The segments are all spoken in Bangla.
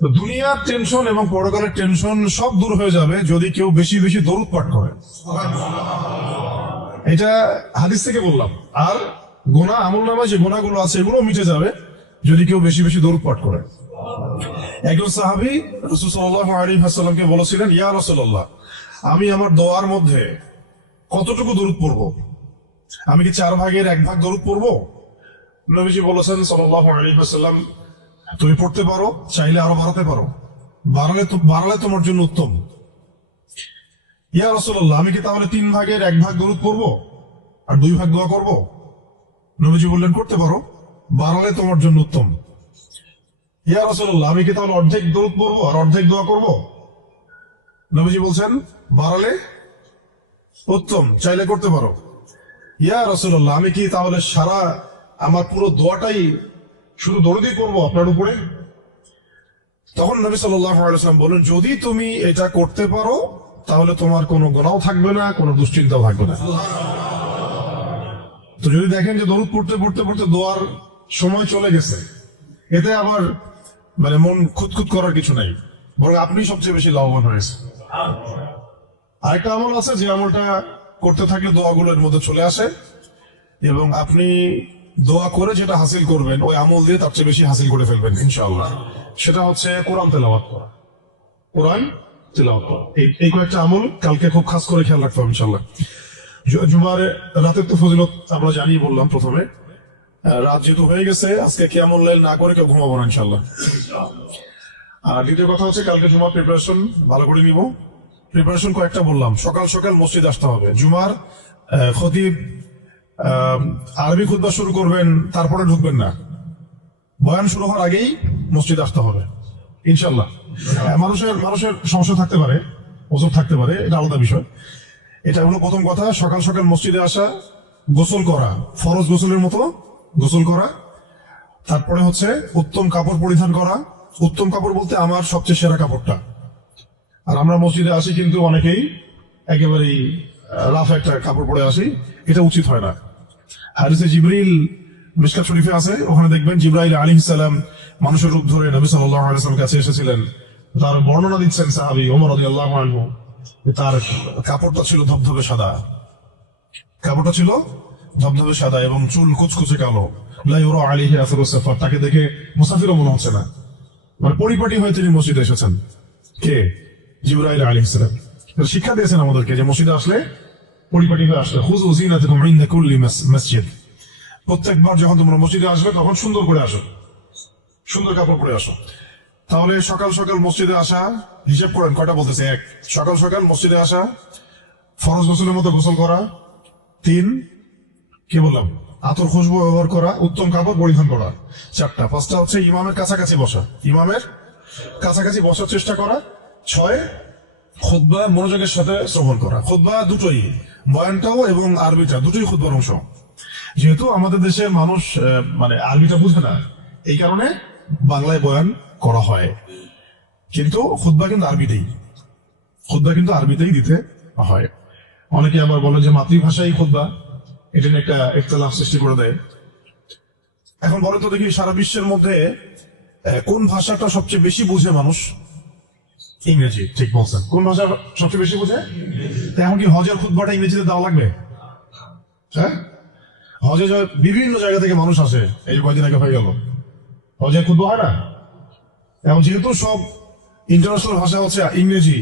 তো দুনিয়ার টেনশন এবং পরকালের টেনশন সব দূর হয়ে যাবে যদি কেউ বেশি বেশি দরুদ পাঠ করে। এটা হাদিস থেকে বললাম। আর গুনাহ, আমল নামায় যে গুনাহগুলো আছে এগুলো মিটে যাবে যদি কেউ বেশি বেশি দরুদ পাঠ করে। একজন সাহাবী রাসূল সাল্লাল্লাহু আলাইহি ওয়াসাল্লামকে বলেছিলেন, ইয়া রাসূলুল্লাহ, আমি আমার দোয়ার মধ্যে কতটুকু দরুদ পড়বো? আমি কি 1/4 দরুদ পড়বো? নবীজি বলেছেন সাল্লাল্লাহু আলাইহি ওয়াসাল্লাম, তুমি পড়তে পারো, চাইলে আরো বাড়াতে পারো, বাড়ালে তোমার জন্য উত্তম। ইয়া রাসূলুল্লাহ, আমি কি তাহলে 3/1 দরুদ পড়বো আর 2 ভাগ দোয়া করবো? নবীজি বললেন, করতে পারো, বাড়ালে তোমার জন্য উত্তম। ইয়া রাসূলুল্লাহ, আমি কি তাহলে অর্ধেক দরুদ পড়বো আর অর্ধেক দোয়া করবো? নবীজি বলছেন, বাড়ালে উত্তম, চাইলে করতে পারো। ইয়া রাসূলুল্লাহ, আমি কি তাহলে সারা আমার পুরো দোয়াটাই শুধু দরুদই করবো আপনার উপরে? তখন নবী সাল্লাল্লাহু আলাইহি ওয়াসাল্লাম বলেন, যদি তুমি এটা করতে পারো তাহলে তোমার কোনো গুনাহ থাকবে না, কোনো দুশ্চিন্তাও থাকবে না। তো যদি দেখেন যে দরুদ পড়তে পড়তে পড়তে দোয়ার সময় চলে গেছে, এতে আবার মানে মন খুঁতখুত করার কিছু নাই, বরং আপনি সবচেয়ে বেশি লাভবান হয়েছে। আরেকটা আমল আছে যে আমলটা করতে থাকলে দোয়াগুলোর মধ্যে চলে আসে এবং আপনি দোয়া করে যেটা হাসিল করবেন ওই আমল দিয়ে তার চেয়ে বেশি হাসিল করে ফেলবেন ইনশাআল্লাহ। সেটা হচ্ছে কোরআন তেলাওয়াত করা। কোরআন তেলাওয়াত করা, এই কয়েকটা আমল কালকে খুব খাস করে খেয়াল রাখতে হবে ইনশাআল্লাহ। জুমার রাতের তো ফজিলত আমরা জানিয়ে বললাম প্রথমে। রাত যেহেতু হয়ে গেছে, আজকে কিয়ামুল লাইল না করে কেউ ঘুমাবো না ইনশাআল্লাহ। আর দ্বিতীয় কথা হচ্ছে কালকে জুমার প্রিপারেশন ভালো করে নিব। প্রিপারেশন কয়েকটা বললাম, সকাল সকাল মসজিদ আসতে হবে। জুমার খতিব আরবি খুতবা শুরু করবেন, তারপরে ঢুকবেন না, বয়ান শুরু হওয়ার আগেই মসজিদ আসতে হবে ইনশাল্লাহ। মানুষের সমস্যা থাকতে পারে, ওজোর থাকতে পারে, এটা আলাদা বিষয়। এটা হলো প্রথম কথা, সকাল সকাল মসজিদে আসা, গোসল করা, ফরজ গোসলের মতো গোসল করা, তারপরে হচ্ছে উত্তম কাপড় পরিধান করা। উত্তম কাপড় বলতে আমার সবচেয়ে সেরা কাপড়টা। আর আমরা মসজিদে আসি কিন্তু অনেকেই একেবারেই রাফ একটা কাপড় পরে আসি, এটা উচিত হয় না। হাদিসে জিবরিল মিশকাত শরীফে আছে, ওখানে দেখবেন জিবরাইল আলাইহিস সালাম মানুষের রূপ ধরে নবী সাল্লাল্লাহু আলাইহি ওয়াসাল্লামের কাছে এসেছিলেন। তার বর্ণনা দিচ্ছেন সাহাবী ওমর রাদিয়াল্লাহু আনহু, তার কাপড়টা ছিল ধবধবে সাদা, কাপড়টা ছিল ধবধবে সাদা এবং চুল কুচকুচে কালো। লা ইউরা আলাইহি আসারুস সাফার, তাকে দেখে মুসাফিরও মনে হচ্ছে না, মানে পরিপাটি হয়ে তিনি মসজিদে এসেছেন। কে? জিবরাইল আলাইহিস সালাম। শিক্ষা দিয়েছেন আমাদেরকে যে মসজিদে আসলে পরিপাটি হয়ে আসলে খুযু যিনাতাকুম ইনদা কুল্লি মসজিদ, প্রত্যেকবার যখন তোমরা মসজিদে আসবে তখন সুন্দর করে আসো, সুন্দর কাপড় পরে আসো। তাহলে সকাল সকাল মসজিদে আসা, হিসাব করেন কয়টা বলতেছে। 1, সকাল সকাল মসজিদে আসা, ফরজ গোসলের মতো গোসল করা। 3, কি বললাম, আতর খুশবু ব্যবহার করা, উত্তম কাপড় পরিধান করা। 4টা। 5টা হচ্ছে ইমামের কাছাকাছি বসা, ইমামের কাছাকাছি বসার চেষ্টা করা। 6, খুতবা মনোযোগের সাথে শ্রবণ করা। খুতবা দুটোই, বয়ানটাও এবং আরবিটা দুটোই খুতবার অংশ। যেহেতু আমাদের দেশের মানুষ মানে আরবিটা বুঝে না, এই কারণে বাংলায় বয়ান করা হয়, কিন্তু খুতবা কিন্তু আরবিতেই, খুতবা কিন্তু আরবিতেই দিতে হয়। অনেকে আবার বলে যে মাতৃভাষাই খুতবা, এটা নিয়ে একটা ইখতিলাফ সৃষ্টি করে দেয়। এখন বলে তো দেখি সারা বিশ্বের মধ্যে কোন ভাষাটা সবচেয়ে বেশি বুঝে মানুষ? ইংরেজি। ঠিক বলছেন। কোন ভাষা সবচেয়ে বেশি বুঝে? এখন কি হজের খুতবাটা ইংরেজিতে দেওয়া লাগবে? হ্যাঁ, হজে বিভিন্ন জায়গা থেকে মানুষ আসে, এই যে কয়দিন আগে হয়ে গেল, হজের খুতবা হয় না? এখন যেহেতু সব ইন্টারন্যাশনাল ভাষা হচ্ছে ইংরেজি,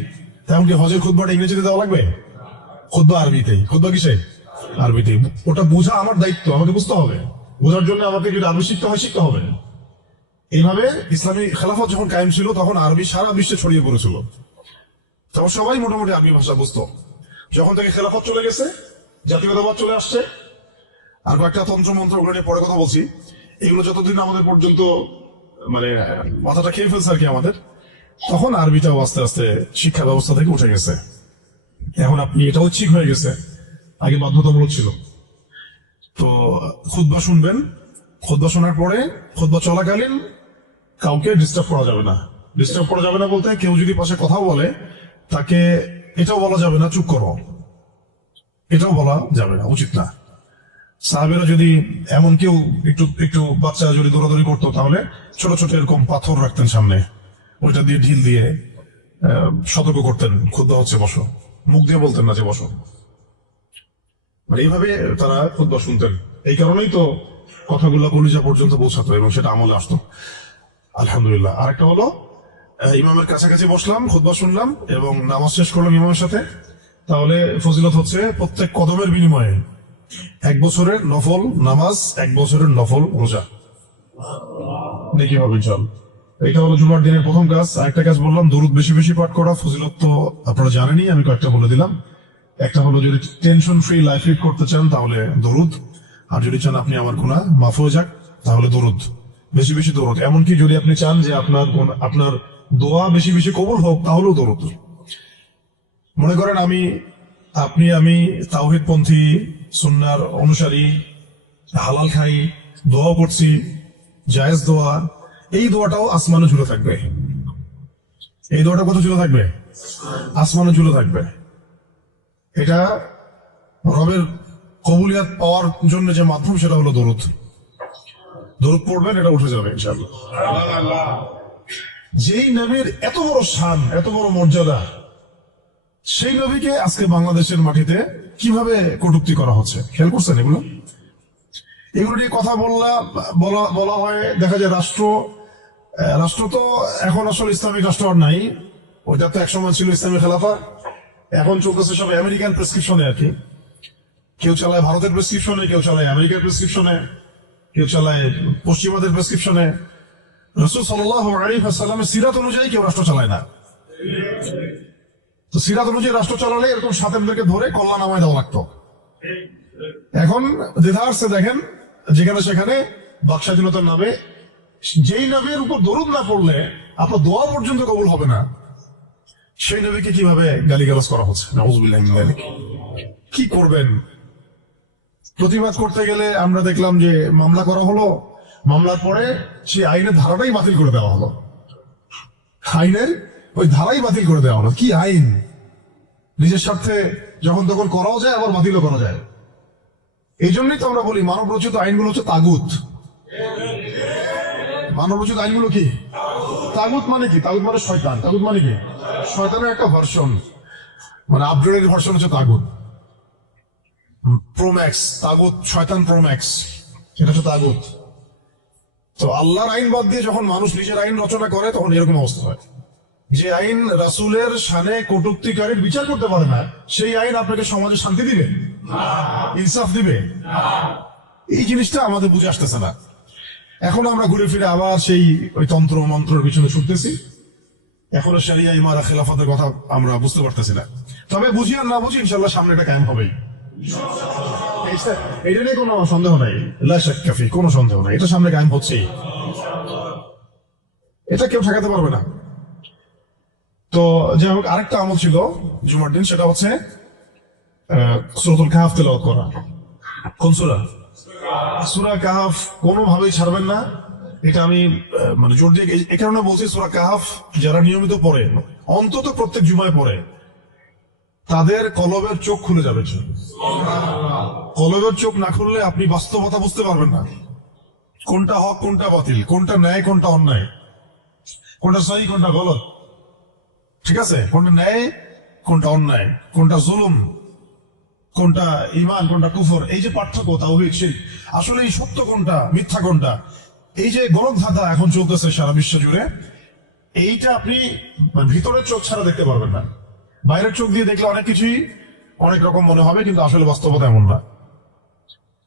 তেমন কি হজের খুতবাটা ইংরেজিতে দেওয়া লাগবে? খুতবা আরবিতেই। খুতবা কিসে? আরবিতেই। ওটা বোঝা আমার দায়িত্ব, আমাকে বুঝতে হবে। বোঝার জন্য আমাকে যদি আরবি শিখতে হয়, শিখতে হবে। এইভাবে ইসলামী খেলাফত যখন কায়েম ছিল তখন আরবি সারা বিশ্বে ছড়িয়ে পড়েছিল, তখন সবাই মোটামুটি আরবি ভাষা বুঝতো। যখন থেকে খেলাফত চলে গেছে, জাতীয়তাবাদ চলে আসছে, আর কয়েকটা তন্ত্র মন্ত্র, ওগুলো নিয়ে পরে কথা বলছি, এগুলো যতদিন আমাদের পর্যন্ত মানে মাথাটা খেয়ে ফেলছে আর কি আমাদের, তখন আরবিটাও আস্তে আস্তে শিক্ষা ব্যবস্থা থেকে উঠে গেছে। এখন আপনি এটা ঐচ্ছিক হয়ে গেছে, আগে বাধ্যতামূলক ছিল। তো খুতবা শুনবেন, খুতবা শোনার পরে খুতবা চলাকালীন কাউকে ডিস্টার্ব করা যাবে না। ডিস্টার্ব করা যাবে না বলতে, কেউ যদি পাশে কথা বলে তাকে এটাও বলা যাবে না চুপ করো, এটাও বলা যাবে না, উচিত না। সাহাবেরা যদি এমন কেউ একটু বাচ্চা যদি দৌড়াদৌড়ি করতো, তাহলে ছোট ছোট এরকম পাথর রাখতেন সামনে, ওইটা দিয়ে ঢিল দিয়ে সতর্ক করতেন, খুতবা হচ্ছে বসো, মুখ দিয়ে বলতেন না যে বসো। মানে এইভাবে তারা খুতবা শুনতেন। এই কারণেই তো কথাগুলো কলিজা পর্যন্ত পৌঁছাতো এবং সেটা আমলে আসতো। আলহামদুলিল্লাহ। আরেকটা হলো ইমামের কাছাকাছি বসলাম, খুতবা শুনলাম এবং নামাজ শেষ করলাম ইমামের সাথে, তাহলে ফজিলত হচ্ছে প্রত্যেক কদমের বিনিময়ে 1 বছরের নফল নামাজ, 1 বছরের নফল রোজা নেকি হবে ইনশাআল্লাহ। এটা হলো জুমার দিনের প্রথম কাজ। আরেকটা কাজ বললাম, দরুদ বেশি বেশি পাঠ করা। ফজিলত তো আপনারা জানেনই, আমি কয়েকটা বলে দিলাম। একটা হলো যদি টেনশন ফ্রি লাইফ লিড করতে চান তাহলে দরুদ, আর যদি চান আপনি আমার গুনাহ মাফ হয়ে যাক তাহলে দরুদ, বেশি বেশি দরুদ। এমনকি যদি আপনি চান যে আপনার দোয়া বেশি বেশি কবুল হোক তাহলেও দরুদ। মনে করেন আমি তাওহীদপন্থী, সুন্নাহর অনুসারী, হালাল খাই, দোয়া করছি, জায়েজ দোয়া, এই দোয়াটাও আসমানে ঝুলে থাকবে। এই দোয়াটা কত ঝুলে থাকবে? আসমানে ঝুলে থাকবে। এটা রবের কবুলিয়াত পাওয়ার জন্য যে মাধ্যম সেটা হলো দরুদ। দরুদ পড়বেন, এটা উঠে যাবে ইনশাআল্লাহ। যেই নবীর এত বড় শান, এত বড় মর্যাদা, সেই নবীকে আজকে বাংলাদেশের মাটিতে কিভাবে কটূক্তি করা হচ্ছে খেয়াল করছেন? এগুলো নিয়ে কথা বলা হয়। দেখা যায় রাষ্ট্র তো এখন আসলে ইসলামিক রাষ্ট্র আর নাই। ওইটা তো একসময় ছিল ইসলামী খেলাফা, এখন চলতেছে সব আমেরিকান প্রেসক্রিপশনে আর কি। কেউ চালায় ভারতের প্রেসক্রিপশনে, কেউ চালায় আমেরিকার প্রেসক্রিপশনে, কেউ চালায় পশ্চিমাদের প্রেসক্রিপশনে। রাসূল সাল্লাল্লাহু আলাইহি ওয়াসাল্লামের সিরাত অনুযায়ী কেউ রাষ্ট্র চালায় না। তো সিরাত অনুযায়ী রাষ্ট্র চালালে এরকম সাতেমদেরকে ধরে কল্লা নামায় দেওয়া লাগতো। এখন দ্বিধা আসছে, দেখেন যেখানে সেখানে বাকস্বাধীনতার নামে যেই নবীর উপর দরুদ না পড়লে আপনার দোয়া পর্যন্ত কবুল হবে না, সেই নবীকে কিভাবে গালিগালাজ করা হচ্ছে। নাউযুবিল্লাহি মিন যালিক। কি করবেন? প্রতিবাদ করতে গেলে আমরা দেখলাম যে মামলা করা হলো, মামলার পরে সেই আইনের ধারাটাই বাতিল করে দেওয়া হলো। আইনের ওই ধারাই বাতিল করে দেওয়া হলো। কি আইন? নিজের স্বার্থে যখন তখন করাও যায়, আবার বাতিলও করা যায়। এই জন্যই তো আমরা বলি মানব রচিত আইনগুলো হচ্ছে তাগুত। মানব রচিত আইনগুলো কি? তাগুত মানে কি? তাগুত মানে শয়তান। তাগুত মানে কি? শয়তানের একটা ভার্সন, মানে আপগ্রেডেড ভার্সন হচ্ছে তাগুত। প্রোম্যাক্স তাগুত, শয়তান প্রোম্যাক্স, এটা হচ্ছে তাগুত। তো আল্লাহর আইন বাদ দিয়ে যখন মানুষ নিজের আইন রচনা করে তখন এরকম অবস্থা হয়। যে আইন রাসূলের শানে কটূক্তিকারীর বিচার করতে পারে না, সেই আইন আপনাকে সমাজে শান্তি দিবে, ইনসাফ দিবে? এই জিনিসটা আমাদের বুঝে আসতেছে না। এখন আমরা ঘুরে ফিরে আবার সেই ওই তন্ত্র মন্ত্রের পিছনে ছুটতেছি। এখনো শরিয়া ইমারা খেলাফতের কথা আমরা বুঝতে পারতেছি না। তবে বুঝি আর না বুঝি ইনশাআল্লাহ সামনে এটা কায়েম হবেই। এটা নিয়ে কোনো সন্দেহ নাই, লা শাক্কা ফি, কোনো সন্দেহ নাই, এটা সামনে কায়েম হচ্ছেই, এটা কেউ ঠেকাতে পারবে না। তো যাই হোক, আরেকটা আমল ছিল জুমার দিন, সেটা হচ্ছে সূরাতুল কাহফ তেলাওয়াত করা। কোন সূরা? সূরা কাহফ কোনোভাবেই ছাড়বেন না। এটা আমি মানে জোর দিয়ে এই কারণে বলছি, সূরা কাহফ যারা নিয়মিত পড়ে, অন্তত প্রত্যেক জুমায় পড়ে, তাদের কলবের চোখ খুলে যাবে। কলবের চোখ না খুললে আপনি বাস্তবতা বুঝতে পারবেন না, কোনটা হক কোনটা বাতিল, কোনটা ন্যায় কোনটা অন্যায়, কোনটা সহি কোনটা গলত, ঠিক আছে? কোনটা ন্যায় কোনটা অন্যায়, কোনটা জুলুম কোনটা ঈমান কোনটা কুফর, এই যে পার্থক্য, তাওহীদ শিরক, আসলে এই সত্য কোনটা মিথ্যা কোনটা, এই যে গলতধাঁধা এখন চলতেছে সারা বিশ্ব জুড়ে, এইটা আপনি ভিতরের চোখ ছাড়া দেখতে পারবেন না। বাইরের চোখ দিয়ে দেখলে অনেক কিছুই অনেক রকম মনে হবে, কিন্তু আসলে বাস্তবতা এমন না।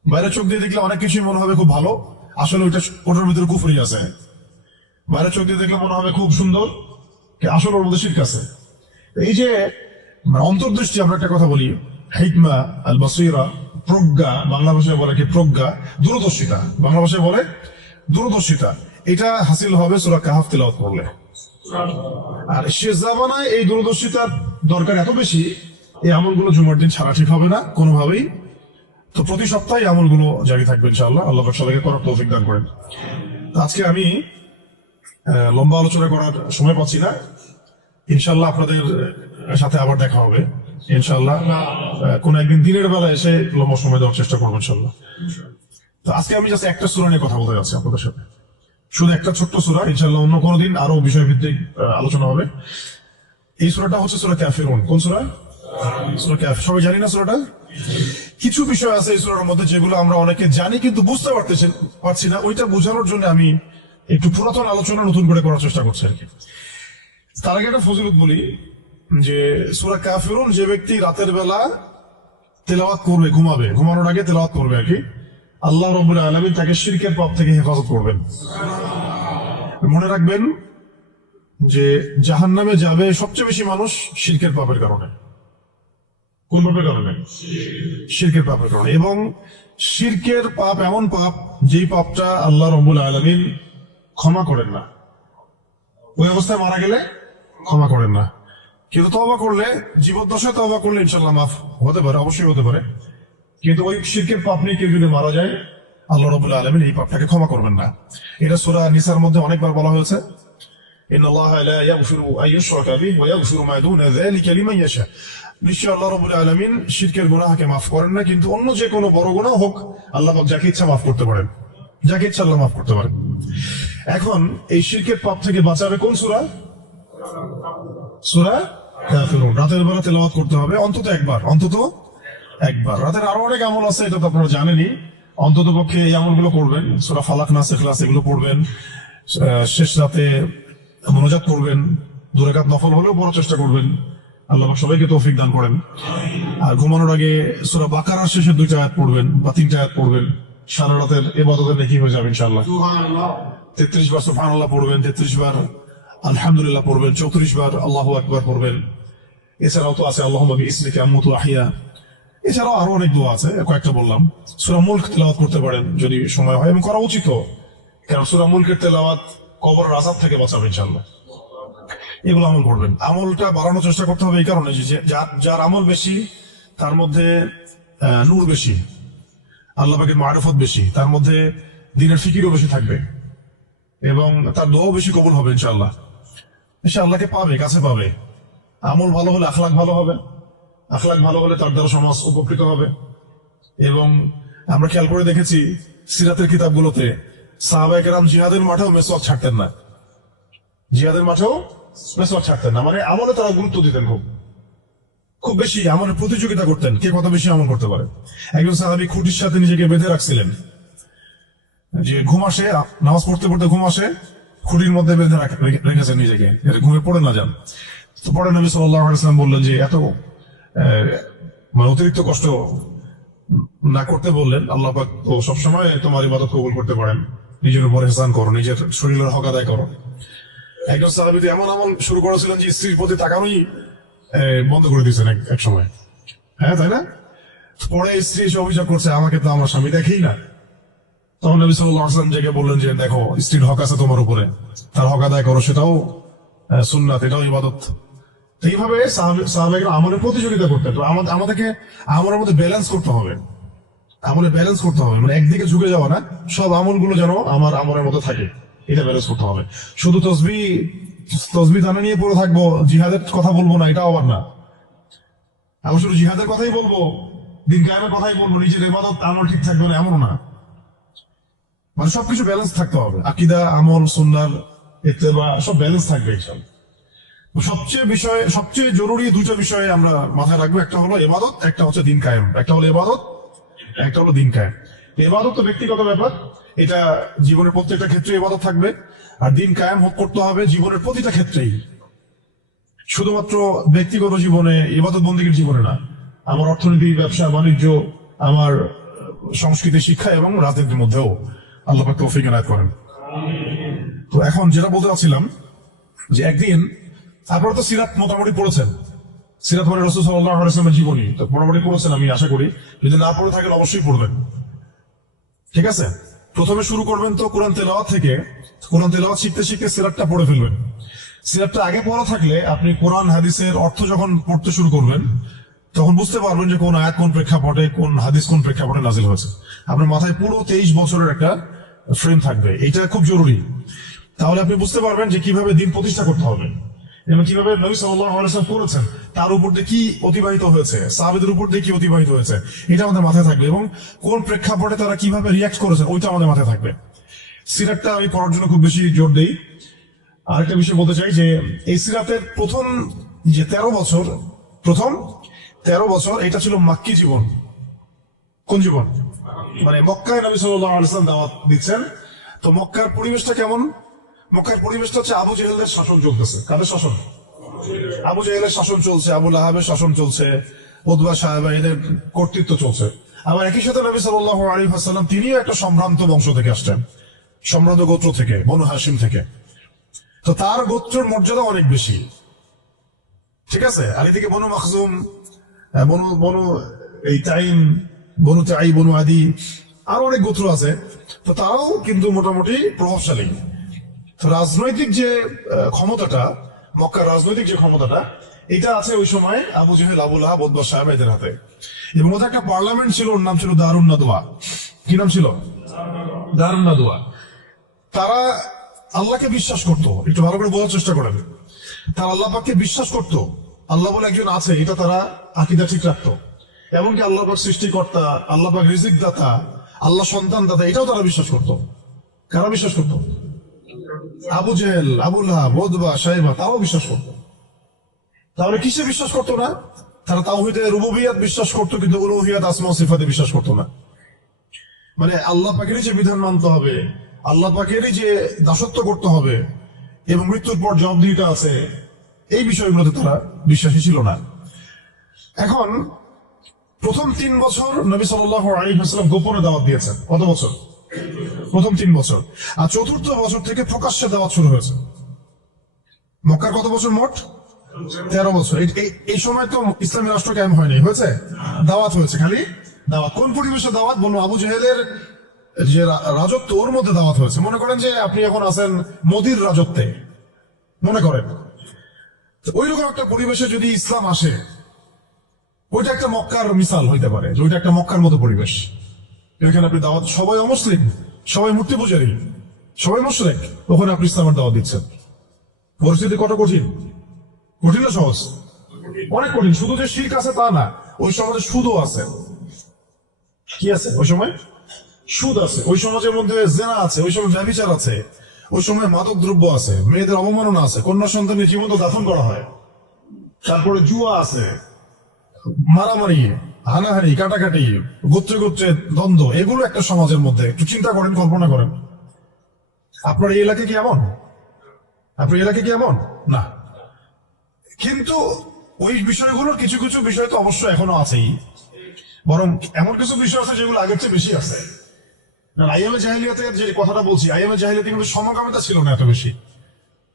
বাইরের চোখ দিয়ে দেখলে অনেক কিছুই মনে হবে খুব ভালো, আসলে ওটার ভিতরে কুফরি আছে। বাইরের চোখ দিয়ে দেখলে মনে হবে খুব সুন্দর, আসলে ওর মধ্যে শিরক আছে। এই যে অন্তর্দৃষ্টি, আমরা একটা কথা বলি হিকমা আল বাসীরা, প্রজ্ঞা, বাংলা ভাষায় বলে কি প্রজ্ঞা, দূরদর্শিতা, বাংলা ভাষায় বলে দূরদর্শিতা, এটা হাসিল হবে সূরা কাহফ তেলাওয়াত করলে। আর শেষ জামানায় এই দূরদর্শিতার দরকার এত বেশি, এই আমলগুলো জুমার দিন ছাড়া ঠিক হবে না কোনোভাবেই। তো প্রতি সপ্তাহে আমলগুলো জারি থাকবে ইনশাআল্লাহ। আল্লাহ পাক সবাইকে করার তৌফিক দান করেন। আজকে আমি লম্বা আলোচনা করার সময় পাচ্ছি না, ইনশাআল্লাহ আপনাদের সাথে আবার দেখা হবে ইনশাআল্লাহ। কোন একদিন দিনের বেলা এসে লম্বা সময় দেওয়ার চেষ্টা করবো ইনশাআল্লাহ। তো আজকে আমি জাস্ট একটা সূরা নিয়ে কথা বলতে যাচ্ছি আপনাদের সাথে। শুধু একটা ছোট্ট সূরা, ইনশাআল্লাহ অন্য কোনো দিন আরো বিষয়ভিত্তিক আলোচনা হবে। এই সূরাটা হচ্ছে সূরা কাফিরুন। কোন সূরা? সূরা কাফির। সবাই জানি না সূরাটা? কিছু বিষয় আছে এই সূরার মধ্যে যেগুলো আমরা অনেকে জানি কিন্তু বুঝতে পারছি না। ওইটা বোঝানোর জন্য আমি একটু পুরাতন আলোচনা নতুন করে করার চেষ্টা করছি আর কি। তার আগে একটা ফজিলত বলি যে সূরা কাফিরুন যে ব্যক্তি রাতের বেলা তেলাওয়াত করবে, ঘুমানোর আগে তেলাওয়াত করবে আর কি, আল্লাহ রাব্বুল আলামিন তাকে শিরকের পাপ থেকে হেফাজত করবেন। মনে রাখবেন যে জাহান্নামে যাবে সবচেয়ে বেশি মানুষ শিরকের পাপের কারণে। কোন পাপের কারণে? শিরকের পাপের কারণে। এবং শিরকের পাপ এমন পাপ যেই পাপটা আল্লাহ রাব্বুল আলামিন ক্ষমা করেন না, ওই অবস্থায় মারা গেলে ক্ষমা করেন না। কিন্তু তওবা করলে, জীবদ্দশায় তওবা করলে ইনশাআল্লাহ মাফ হতে পারে, অবশ্যই হতে পারে। কিন্তু ওই শিরকের পাপ নিয়ে কেউ যদি মারা যায়, আল্লাহ রাব্বুল আলামিন এই পাপটাকে ক্ষমা করবেন না। এটা সূরা নিসার মধ্যে অনেকবার বলা হয়েছে, ইন্নাল্লাহা লা ইয়াগফিরু আন ইউশরাকা বিহি ওয়া ইয়াগফিরু মা দুনা যালিকা লিমান ইয়াশা। নিশ্চয় আল্লাহ রাব্বুল আলামিন শিরকের গুনাহকে মাফ করেন না, কিন্তু অন্য যে কোনো বড় গুনাহ হোক আল্লাহ পাক যাকে ইচ্ছা মাফ করতে পারেন, যাকে ইচ্ছা আল্লাহ মাফ করতে পারেন। এখন এই শিরকের পাপ থেকে বাঁচাবে কোন সূরা? সূরা কাফিরুন। রাতের বেলা তেলাওয়াত করতে হবে অন্তত একবার। রাতের আরো অনেক আমল আছে, এটা তো আপনারা জানেনই। অন্তত পক্ষে এই আমলগুলো করবেন। সূরা ফালাক, নাস, ইখলাস এগুলো পড়বেন। শেষ রাতে মুনাজাত করবেন। 2 রাকাত নফল হলেও পড়ার চেষ্টা করবেন। আল্লাহ পাক সবাইকে তৌফিক দান করেন। আর ঘুমানোর আগে সূরা বাকারার শেষে 2টা আয়াত পড়বেন বা 3টা আয়াত পড়বেন। সারা রাতের ইবাদতের নেকি হয়ে যাবে ইনশাআল্লাহ। 33 বার সুবহানাল্লাহ পড়বেন, 33 বার আলহামদুলিল্লাহ পড়বেন, 34 বার আল্লাহু আকবার পড়বেন। এছাড়াও তো আছে আল্লাহুম্মা বিইসমিকা আমুতু আহইয়া। এছাড়াও আরো অনেক দোয়া আছে, কয়েকটা বললাম। সূরা মুলক তেলাওয়াত করতে পারেন যদি সময় হয়, এবং করা উচিত। কারণ সূরা মুলকের তেলাওয়াত কবরের আযাব থেকে বাঁচাবে ইনশাআল্লাহ। এগুলো আমল করবেন। আমলটা বাড়ানোর চেষ্টা করতে হবে এই কারণে যে যার আমল বেশি তার মধ্যে নূর বেশি, আল্লাহ পাকের মারিফত বেশি, তার মধ্যে দ্বীনের ফিকিরও বেশি থাকবে, এবং তার দোয়াও বেশি কবুল হবে ইনশাআল্লাহ। সে আল্লাহকে পাবে, কাছে পাবে। আমল ভালো হলে আখলাক ভালো হবে, আখলাক ভালো হলে তার দ্বারা সমাজ উপকৃত হবে। এবং আমরা খেয়াল করে দেখেছি সিরাতের কিতাবগুলোতে সাহাবায়ে কেরাম জিহাদের মাঠেও মেসওয়াক ছাড়তেন না, মানে আমলে তারা গুরুত্ব দিতেন, খুব বেশি আমলের প্রতিযোগিতা করতেন, কে কত বেশি আমল করতে পারে। একজন সাহাবী খুঁটির সাথে নিজেকে বেঁধে রাখছিলেন, যে ঘুম আসে, নামাজ পড়তে পড়তে ঘুম আসে, খুঁটির মধ্যে বেঁধে রেখেছেন নিজেকে, ঘুমে পড়ে না যান। তো পরে নবী সাল্লাল্লাহু আলাইহি ওয়াসাল্লাম বললেন যে এত মানে অতিরিক্ত কষ্ট না করতে বললেন। আল্লাহ পাক তো সবসময় তোমার ইবাদত কবুল করতে পারেন, নিজের উপর ইহসান করো, নিজের শরীরের হক আদায় করো। একজন সাহাবী এমন আমল শুরু করেছিলেন যে স্ত্রীর প্রতি তাকানোই বন্ধ করে দিয়েছেন এক সময়, হ্যাঁ তাই না? পরে স্ত্রী এসে অভিযোগ করছে, আমাকে তো আমার স্বামী দেখেই না। তখন নবী সাল্লাল্লাহু আলাইহি ওয়াসাল্লাম জেগে বললেন যে দেখো, স্ত্রীর হক আছে তোমার উপরে, তার হক আদায় করো, সেটাও সুন্নাত, এটাও ইবাদত। এইভাবে সাহাবায়েরা আমলের প্রতিযোগিতা করতেন। তো আমাদেরকে আমলের মধ্যে ব্যালেন্স করতে হবে, মানে একদিকে ঝুঁকে যাওয়া না, সব আমলগুলো যেন আমার আমলের মধ্যে থাকে, এটা ব্যালেন্স করতে হবে। শুধু তসবিহ দানা নিয়ে পড়ে থাকবো, জিহাদের কথা বলবো না, এটা আবার না। আমি শুধু জিহাদের কথাই বলবো, দিন কায়েমের কথাই বলবো, নিজের ইবাদত আমল ঠিক থাকবে না, এমন না। মানে সবকিছু ব্যালেন্স থাকতে হবে, আকীদা, আমল, সুন্নাহ, ইত্তেবা সব ব্যালেন্স থাকবে ইনশাআল্লাহ। সবচেয়ে জরুরি 2টা বিষয়ে আমরা মাথায় রাখবো, একটা হলো ইবাদত, একটা হচ্ছে দিন কায়েম। একটা হলো ইবাদত, একটা হলো দিন কায়েম। ইবাদত তো ব্যক্তিগত ব্যাপার, এটা জীবনের প্রত্যেকটা ক্ষেত্রে ইবাদত থাকবে। আর দিন কায়েম করতে হবে জীবনের প্রতিটা ক্ষেত্রেই, শুধুমাত্র ব্যক্তিগত জীবনে, ইবাদত বন্দেগীর জীবনে না, আমার অর্থনীতি, ব্যবসা বাণিজ্য, আমার সংস্কৃতি, শিক্ষা এবং রাজনীতির মধ্যেও আল্লাহ পাক তৌফিক এনায়েত করেন। তো এখন যেটা বলতে চাচ্ছিলাম যে একদিন আপনারা তো সিরাত মোটামুটি পড়েছেন, সিরাত মানে রাসূল সাল্লাল্লাহু আলাইহি ওয়াসাল্লামের জীবনী তো মোটামুটি পড়েছেন, আমি আশা করি। যদি না পড়ে থাকেন অবশ্যই পড়বেন, ঠিক আছে? প্রথমে শুরু করবেন তো কোরআন তেলাওয়াত থেকে। কোরআন তেলাওয়াত শিখতে শিখতে সিরাতটা পড়ে ফেলবেন। সিরাতটা আগে পড়া থাকলে আপনি কোরআন হাদিসের অর্থ যখন পড়তে শুরু করবেন, তখন বুঝতে পারবেন যে কোন আয়াত কোন প্রেক্ষাপটে, কোন হাদিস কোন প্রেক্ষাপটে নাজিল হয়েছে। আপনার মাথায় পুরো 23 বছরের একটা ফ্রেম থাকবে, এটা খুব জরুরি। তাহলে আপনি বুঝতে পারবেন যে কিভাবে দিন প্রতিষ্ঠা করতে হবে, এবং কিভাবে নবী সাল্লাল্লাহু আলাইহি ওয়াসাল্লাম করেছেন, তার উপর দিয়ে কি অতিবাহিত হয়েছে, সাহাবীদের উপর দিয়ে কি অতিবাহিত হয়েছে, এটা আমাদের মাথায় থাকবে। এবং কোন প্রেক্ষাপটে তারা কিভাবে রিয়াক্ট করেছেন, ওইটা আমাদের মাথায় থাকবে। সিরাতটা আমি পড়ার জন্য খুব বেশি জোর দেই। আরেকটা বিষয় বলতে চাই যে এই সিরাতের প্রথম যে 13 বছর এটা ছিল মাক্কি জীবন। কোন জীবন? মানে মক্কায় নবী সাল্লাল্লাহু আলাইহি ওয়াসাল্লাম দাওয়াত দিচ্ছেন। তো মক্কার পরিবেশটা কেমন? মক্কার পরিবেশটা হচ্ছে আবু জেহেলের শাসন চলতেছে। কাদের শাসন? আবু জেহেলের শাসন চলছে, আবু লাহাবের শাসন চলছে, উতবা সাহেবা এদের কর্তৃত্ব চলছে। আবার একই সাথে নবী সাল্লাল্লাহু আলাইহি ওয়াসাল্লাম তিনিও একটা সম্ভ্রান্ত বংশ থেকে আসছেন, সম্ভ্রান্ত গোত্র থেকে, বনু হাশিম থেকে। তো তার গোত্রের মর্যাদা অনেক বেশি, ঠিক আছে? আর এদিকে বনু মাখজুম, বনু বনু এই তাইম, বনু তাই, বনু আদি, আরো অনেক গোত্র আছে। তো তারাও কিন্তু মোটামুটি প্রভাবশালী। তো রাজনৈতিক যে ক্ষমতাটা, মক্কার রাজনৈতিক যে ক্ষমতাটা, এটা আছে ওই সময় আবু জেহেল, আবু লাহাব, উতবা সাহেব এদের হাতে। এবং ওদের একটা পার্লামেন্ট ছিল, ওর নাম ছিল দারুন নাদওয়া। কি নাম ছিল? দারুন নাদওয়া। তারা আল্লাহকে বিশ্বাস করত, একটু ভালো করে বোঝার চেষ্টা করেন। তারা আল্লাহ পাককে বিশ্বাস করত, আল্লাহ বলে একজন আছে, এটা তারা আকীদা ঠিক রাখতো। এমনকি আল্লাহ পাক সৃষ্টিকর্তা, আল্লাহ পাক রিজিক দাতা, আল্লাহ সন্তান দাতা, এটাও তারা বিশ্বাস করত। কারা বিশ্বাস করত? আবু জেহেল, আবু লাহাব, উতবা সাহেবা, তারাও বিশ্বাস করত। তাহলে কিসে বিশ্বাস করতো না? তারা তাওহীদে রুবুবিয়্যাত বিশ্বাস করতো, কিন্তু উলুহিয়াত, আসমা ও সিফাতে বিশ্বাস করতো না। মানে আল্লাহ পাকেরই যে বিধান মানতে হবে, আল্লাহ পাকেরই যে দাসত্ব করতে হবে এবং মৃত্যুর পর জবাবদিহিতা আছে, এই বিষয়গুলোতে তারা বিশ্বাসী ছিল না। এখন প্রথম 3 বছর নবী সাল্লাল্লাহু আলাইহি ওয়াসাল্লাম গোপনে দাওয়াত দিয়েছেন। কত বছর? প্রথম 3 বছর। আর চতুর্থ বছর থেকে প্রকাশ্যে দাওয়াত শুরু হয়েছে। মক্কার কত বছর মোট? 13 বছর। এই সময় তো ইসলামী রাষ্ট্র কায়েম হয়নি, হয়েছে? দাওয়াত হয়েছে, খালি দাওয়াত। কোন পরিবেশে দাওয়াত? বলুন, আবু জেহেলের যে রাজত্ব, ওর মধ্যে দাওয়াত হয়েছে। মনে করেন যে আপনি এখন আছেন মোদির রাজত্বে, মনে করেন ওইরকম একটা পরিবেশে যদি ইসলাম আসে, ওইটা একটা মক্কার মিসাল হইতে পারে, যে ওইটা একটা মক্কার মতো পরিবেশ। এখানে আপনি দাওয়াত, সবাই অমুসলিম, সবাই মূর্তি পূজারী, সবাই মুশরিক, ওখানে আপনি ইসলামের দাওয়াত দিচ্ছেন। পরিস্থিতি কত কঠিন! কঠিন না সহজ? অনেক কঠিন। শুধু যে শিরক আছে তা না, ওই সমাজে সুদও আছে। কি আছে ওই সময়? সুদ আছে। ওই সমাজের মধ্যে জেনা আছে, ওই সময় ব্যভিচার আছে, ওই সময় মাদক দ্রব্য আছে, মেয়েদের অবমাননা আছে, কন্যা সন্তানের জীবন্ত দাফন করা হয়, তারপরে জুয়া আছে, মারামারি, হানাহানি, কাটাকাটি, গোত্রে গোত্রে দ্বন্দ্ব, এগুলো একটা সমাজের মধ্যে। একটু চিন্তা করেন, কল্পনা করেন। আপনার এই এলাকা কি এমন? আপনার এলাকা কি এমন? না। কিন্তু ওই বিষয়গুলোর কিছু কিছু বিষয় তো অবশ্যই এখনো আছেই, বরং এমন কিছু বিষয় আছে যেগুলো আগের চেয়ে বেশি আছে। আইএমএ জাহিলিয়াতের যে কথাটা বলছি, আইএমএ জাহিলিয়াতে কিন্তু সমকামিতা ছিল না এত বেশি।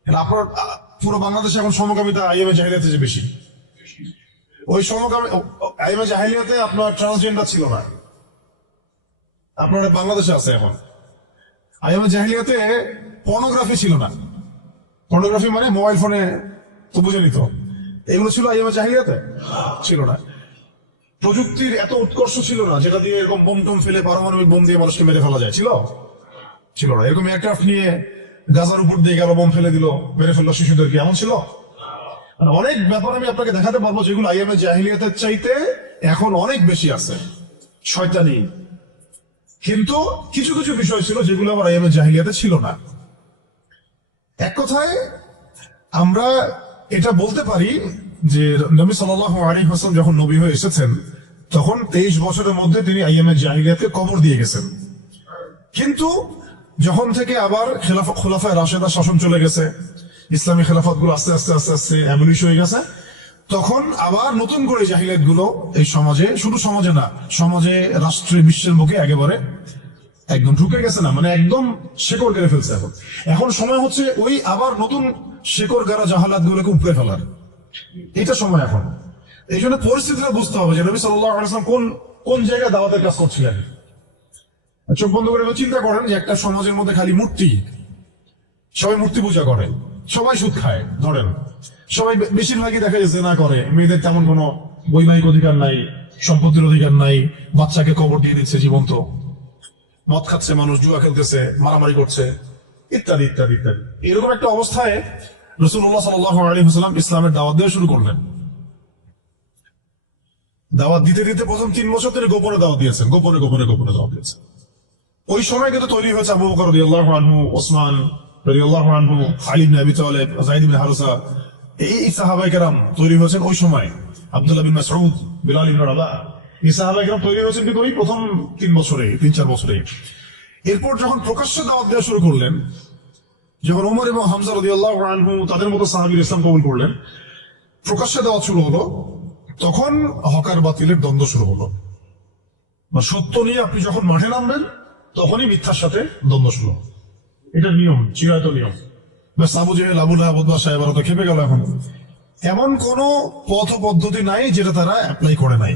আপনার পুরো বাংলাদেশে এখন সমকামিতা আইএমএ জাহিলিয়াতে যে বেশি। ওই সমকামী আইএমএ জাহিলিয়াতে আপনার ট্রান্সজেন্ডার ছিল না, আপনার বাংলাদেশে আছে এখন। আইএমএ জাহিলিয়াতে পর্নোগ্রাফি ছিল না। পর্নোগ্রাফি মানে মোবাইল ফোনে, তো বুঝে নিত, এগুলো ছিল আইএমএ জাহিলিয়াতে? ছিল না। প্রযুক্তির এত উৎকর্ষ ছিল না যেটা দিয়ে এরকম বোম টোম ফেলে, পারমাণবিক বোম দিয়ে মানুষকে মেরে ফেলা যায়, ছিল? ছিল না। এরকম এয়ারক্রাফট নিয়ে গাজার উপর দিয়ে গেল, বোম ফেলে দিল, মেরে ফেললো শিশুদেরকে, এমন ছিল? মানে অনেক ব্যাপার আমি আপনাকে দেখাতে পারবো যেগুলো আইএমএ জাহিলিয়াতের চাইতে এখন অনেক বেশি আছে, শয়তানি। কিন্তু কিছু কিছু বিষয় ছিল যেগুলো আবার আইএমএ জাহিলিয়াতে ছিল না। এক কথায় আমরা এটা বলতে পারি যে নবী সাল্লাল্লাহু আলাইহি ওয়াসাল্লাম যখন নবী হয়ে এসেছেন, তখন 23 বছরের মধ্যে তিনি আইএমএ জাহিলিয়াতকে কবর দিয়ে গেছেন। কিন্তু যখন থেকে আবার খোলাফায়ে রাশেদা শাসন চলে গেছে, ইসলামী খেলাফত গুলো আস্তে আস্তে আস্তে আস্তে অ্যাবলিশ হয়ে গেছে, তখন আবার নতুন করে জাহিলিয়াত গুলো এই সমাজে, শুধু সমাজে না, সমাজে, রাষ্ট্রে, বিশ্বের মুখে একেবারে একদম ঢুকে গেছে, না মানে একদম শেকড় গেড়ে ফেলছে। এখন এখন সময় হচ্ছে ওই আবার নতুন শেকড় গাড়া জাহালাত গুলোকে উপড়ে ফেলার, এটা সময় এখন। এই জন্য পরিস্থিতিটা বুঝতে হবে যে নবী সাল্লাল্লাহু আলাইহি ওয়াসাল্লাম কোন কোন জায়গায় দাওয়াতের কাজ করছিলেন। চোখ বন্ধ করে চিন্তা করেন যে একটা সমাজের মধ্যে খালি মূর্তি, সবাই মূর্তি পূজা করে, সবাই সুদ খায়, ধরেন সবাই, বেশিরভাগই দেখা যাচ্ছে না করে, মেয়েদের তেমন কোনো বৈবাহিক অধিকার নাই, সম্পত্তির অধিকার নাই, বাচ্চাকে কবর দিয়ে দিচ্ছে জীবন্ত, মদ খাচ্ছে মানুষ, জুয়া খেলতেছে, মারামারি করছে, ইত্যাদি ইত্যাদি ইত্যাদি। এরকম একটা অবস্থায় রাসূলুল্লাহ সাল্লাল্লাহু আলাইহি ওয়াসাল্লাম ইসলামের দাওয়াত দেওয়া শুরু করলেন। দাওয়াত দিতে দিতে প্রথম 3 বছর তিনি গোপনে দাওয়াত দিয়েছেন, গোপনে গোপনে গোপনে দাওয়াত দিয়েছেন। ওই সময় কিন্তু তৈরি হয়েছে আবু বকর রাদিয়াল্লাহু আনহু, ওসমান রাদিয়াল্লাহু আনহু, আলী ইবনে আবি তালেব, যায়েদ ইবনে হারসা, এই সাহাবায়ে কেরাম তৈরি হয়েছেন ওই সময়। আব্দুল্লাহ বিন মাসউদ, বিলাল ইবনে রাবাহ, এই সাহাবায়ে কেরাম তৈরি হয়েছেন কিন্তু ওই প্রথম 3-4 বছরে। এরপর যখন প্রকাশ্যে দাওয়াত দেওয়া শুরু করলেন, যখন ওমর এবং হামজা রাদিয়াল্লাহু আনহু তাদের মতো সাহাবীর ইসলাম কবুল করলেন, প্রকাশ্যে দাওয়াত শুরু হলো, তখন হকার বাতিলের দ্বন্দ্ব শুরু হলো। সত্য নিয়ে আপনি যখন মাঠে নামবেন, তখনই মিথ্যার সাথে দ্বন্দ্ব শুরু। এটা নিয়ম, চিরায়ত নিয়ম। ব্যাস আবু জেহেল, আবু লাহাব, উতবা সাহেব তো খেপে গেল। এখন এমন কোন পথ পদ্ধতি নাই যেটা তারা অ্যাপ্লাই করে নাই।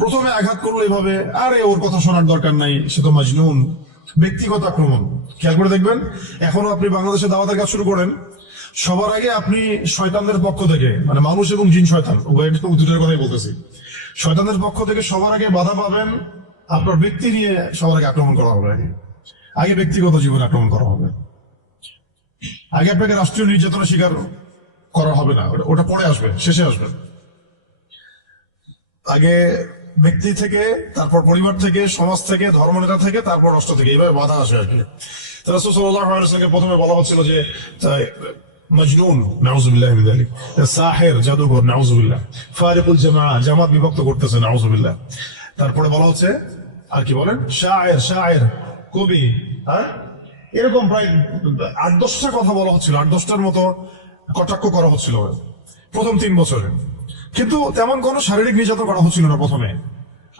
প্রথমে আঘাত করলো এভাবে, আরে ওর কথা শোনার দরকার নাই, সে তো মাজনুন, ব্যক্তিগত আক্রমণ। খেয়াল করে দেখবেন, এখনো আপনি বাংলাদেশে দাওয়াতের কাজ শুরু করেন, সবার আগে আপনি শয়তানদের পক্ষ থেকে, মানে মানুষ এবং জিন শয়তান উভয় দুটোর কথাই বলতেছি, শয়তানদের পক্ষ থেকে সবার আগে বাধা পাবেন। আপনার ব্যক্তি নিয়ে সবার আগে আক্রমণ করা হবে। আগে ব্যক্তিগত জীবনে আক্রমণ করা হবে। আগে আপনাকে রাষ্ট্রীয় নির্যাতনের শিকার করা হবে না, ওটা পরে আসবে, শেষে আসবে। আগে ব্যক্তি থেকে, তারপর পরিবার থেকে, সমাজ থেকে, ধর্মনেতা থেকে, তারপর রাষ্ট্র থেকে, এইভাবে বাধা আসে আর কি। রাসূল সাল্লাল্লাহু আলাইহি ওয়াসাল্লামকে প্রথমে বলা হচ্ছিল যে মজনুন, নাউযুবিল্লাহি মিন যালিক, সাহির, জাদুঘর, নাউযুবিল্লাহ, ফারিকুল জামাআ, জামাত বিভক্ত করতেছে, নাউযুবিল্লাহ। তারপরে বলা হচ্ছে আর কি বলেন, শায়ের, কবি, হ্যাঁ, এরকম প্রায় 8-10টা কথা বলা হচ্ছিল, 8-10টার মতো কটাক্ষ করা হচ্ছিল প্রথম 3 বছরে। কিন্তু তেমন কোনো শারীরিক নির্যাতন করা হচ্ছিল না প্রথমে।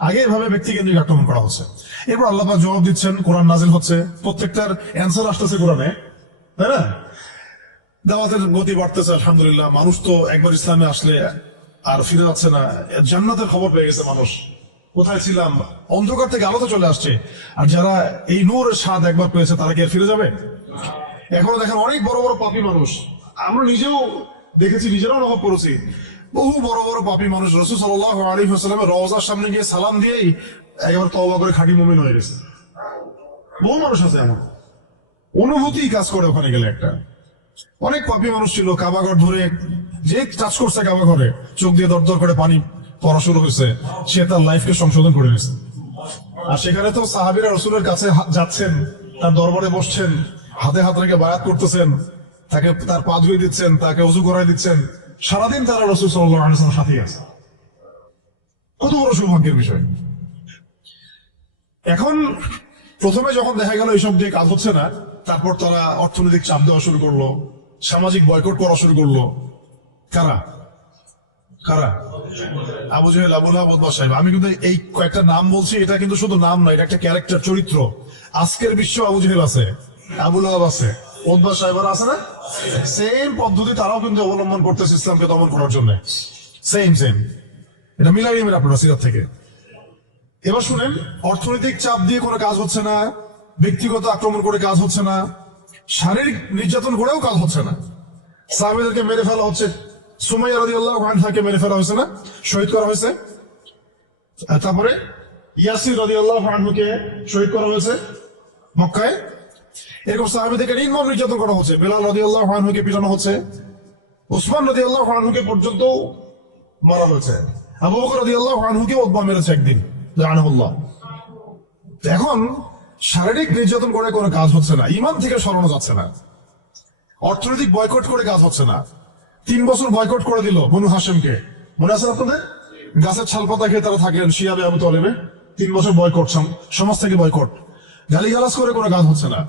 আগে এভাবে ব্যক্তিকেন্দ্রিক আক্রমণ করা হচ্ছে। এরপর আল্লাহ পাক জবাব দিচ্ছেন, কোরআন নাজিল হচ্ছে, প্রত্যেকটার অ্যান্সার আসতেছে কোরআনে, তাই না? দাওয়াতের গতি বাড়তেছে, আলহামদুলিল্লাহ। মানুষ তো একবার ইসলামে আসলে আর ফিরে যাচ্ছে না। জান্নাতের খবর পেয়ে গেছে মানুষ। কোথায় ছিলাম, অন্ধকার থেকে আলোতে চলে আসছে। আর যারা এই নূরের স্বাদ একবার পেয়েছে, তারা কি আর ফিরে যাবে? এখনো দেখেন অনেক বড় বড় পাপী মানুষ, আমরা নিজেও দেখেছি, নিজেরাও অনুভব করেছি, বহু বড় বড় পাপী মানুষ রাসূল সাল্লাল্লাহু আলাইহি ওয়াসাল্লামের রওজার সামনে গিয়ে সালাম দিয়েই একেবারে তওবা করে খাঁটি মুমিন হয়ে গেছে। বহু মানুষ আছে এমন, অনুভূতি কাজ করে ওখানে গেলে। একটা অনেক পাপী মানুষ ছিল, কাবাঘর ধরে যে টাচ করছে, কাবাঘরে চোখ দিয়ে দরদর করে পানি পড়া শুরু হয়েছে, সে তার লাইফকে সংশোধন করে নিয়েছে। আর সেখানে তো সাহাবীরা রাসূলের কাছে যাচ্ছেন, তার দরবারে বসছেন, হাতে হাত রেখে বায়াত করতেছেন, তাকে তার পা ধুয়ে দিচ্ছেন, তাকে ওযু করাই দিচ্ছেন। সারাদিন তারা রাসূল সাল্লাল্লাহু আলাইহি ওয়াসাল্লামের সাথেই আছে। কত বড় সৌভাগ্যের বিষয়। এখন প্রথমে যখন দেখা গেল এইসব দিয়ে কাজ হচ্ছে না, তারপর তারা অর্থনৈতিক চাপ দেওয়া শুরু করলো, সামাজিক বয়কট করা শুরু করলো। কারা কারা? আবু জেহেল, আবু লাহাব, উতবা সাহেব। আমি কিন্তু এই কয়েকটা নাম বলছি, এটা কিন্তু শুধু নাম নয়, এটা একটা ক্যারেক্টার, চরিত্র। আজকের বিশ্ব আবু জেহেল আছে, আবু লাহাব আছে, উতবা সাহেবরা আছে না? সেম পদ্ধতি তারাও কিন্তু অবলম্বন করতেছে ইসলামকে দমন করার জন্য। সেম। এটা মিলাই নেবেন আপনারা সিরাত থেকে। এবার শুনেন, অর্থনৈতিক চাপ দিয়ে কোনো কাজ হচ্ছে না, ব্যক্তিগত আক্রমণ করে কাজ হচ্ছে না, শারীরিক নির্যাতন করেও কাজ হচ্ছে না। সাহাবীদেরকে মেরে ফেলা হচ্ছে, সুমাইয়া রাদিয়াল্লাহু আনহাকে মেরে ফেলা হয়েছে না, শহীদ করা হয়েছে। তারপরে ইয়াসির রাদিয়াল্লাহু আনহুকে শহীদ করা হয়েছে মক্কায়। এরকম সাহাবীদেরকে নির্মম নির্যাতন করা হচ্ছে। বেলাল রাদিয়াল্লাহু আনহুকে পিটানো হচ্ছে, ওসমান রাদিয়াল্লাহু আনহুকে পর্যন্ত মারা হয়েছে, আবু বকর রাদিয়াল্লাহু আনহুকে উতবা মেরেছে একদিন, লাআনাহুল্লাহ। এখন শারীরিক নির্যাতন করে কোনো কাজ হচ্ছে না, ঈমান থেকে সরানো যাচ্ছে না, অর্থনৈতিক বয়কট করে কাজ হচ্ছে না। 3 বছর বয়কট করে দিল বনু হাশেমকে, মনে আছে আপনাদের? গাছের ছালপাতা খেয়ে তারা থাকলেন শিয়াবে আবু তালেবে। 3 বছর বয়কট, সমাজ থেকে বয়কট, গালিগালাজ করে কোনো কাজ হচ্ছে না।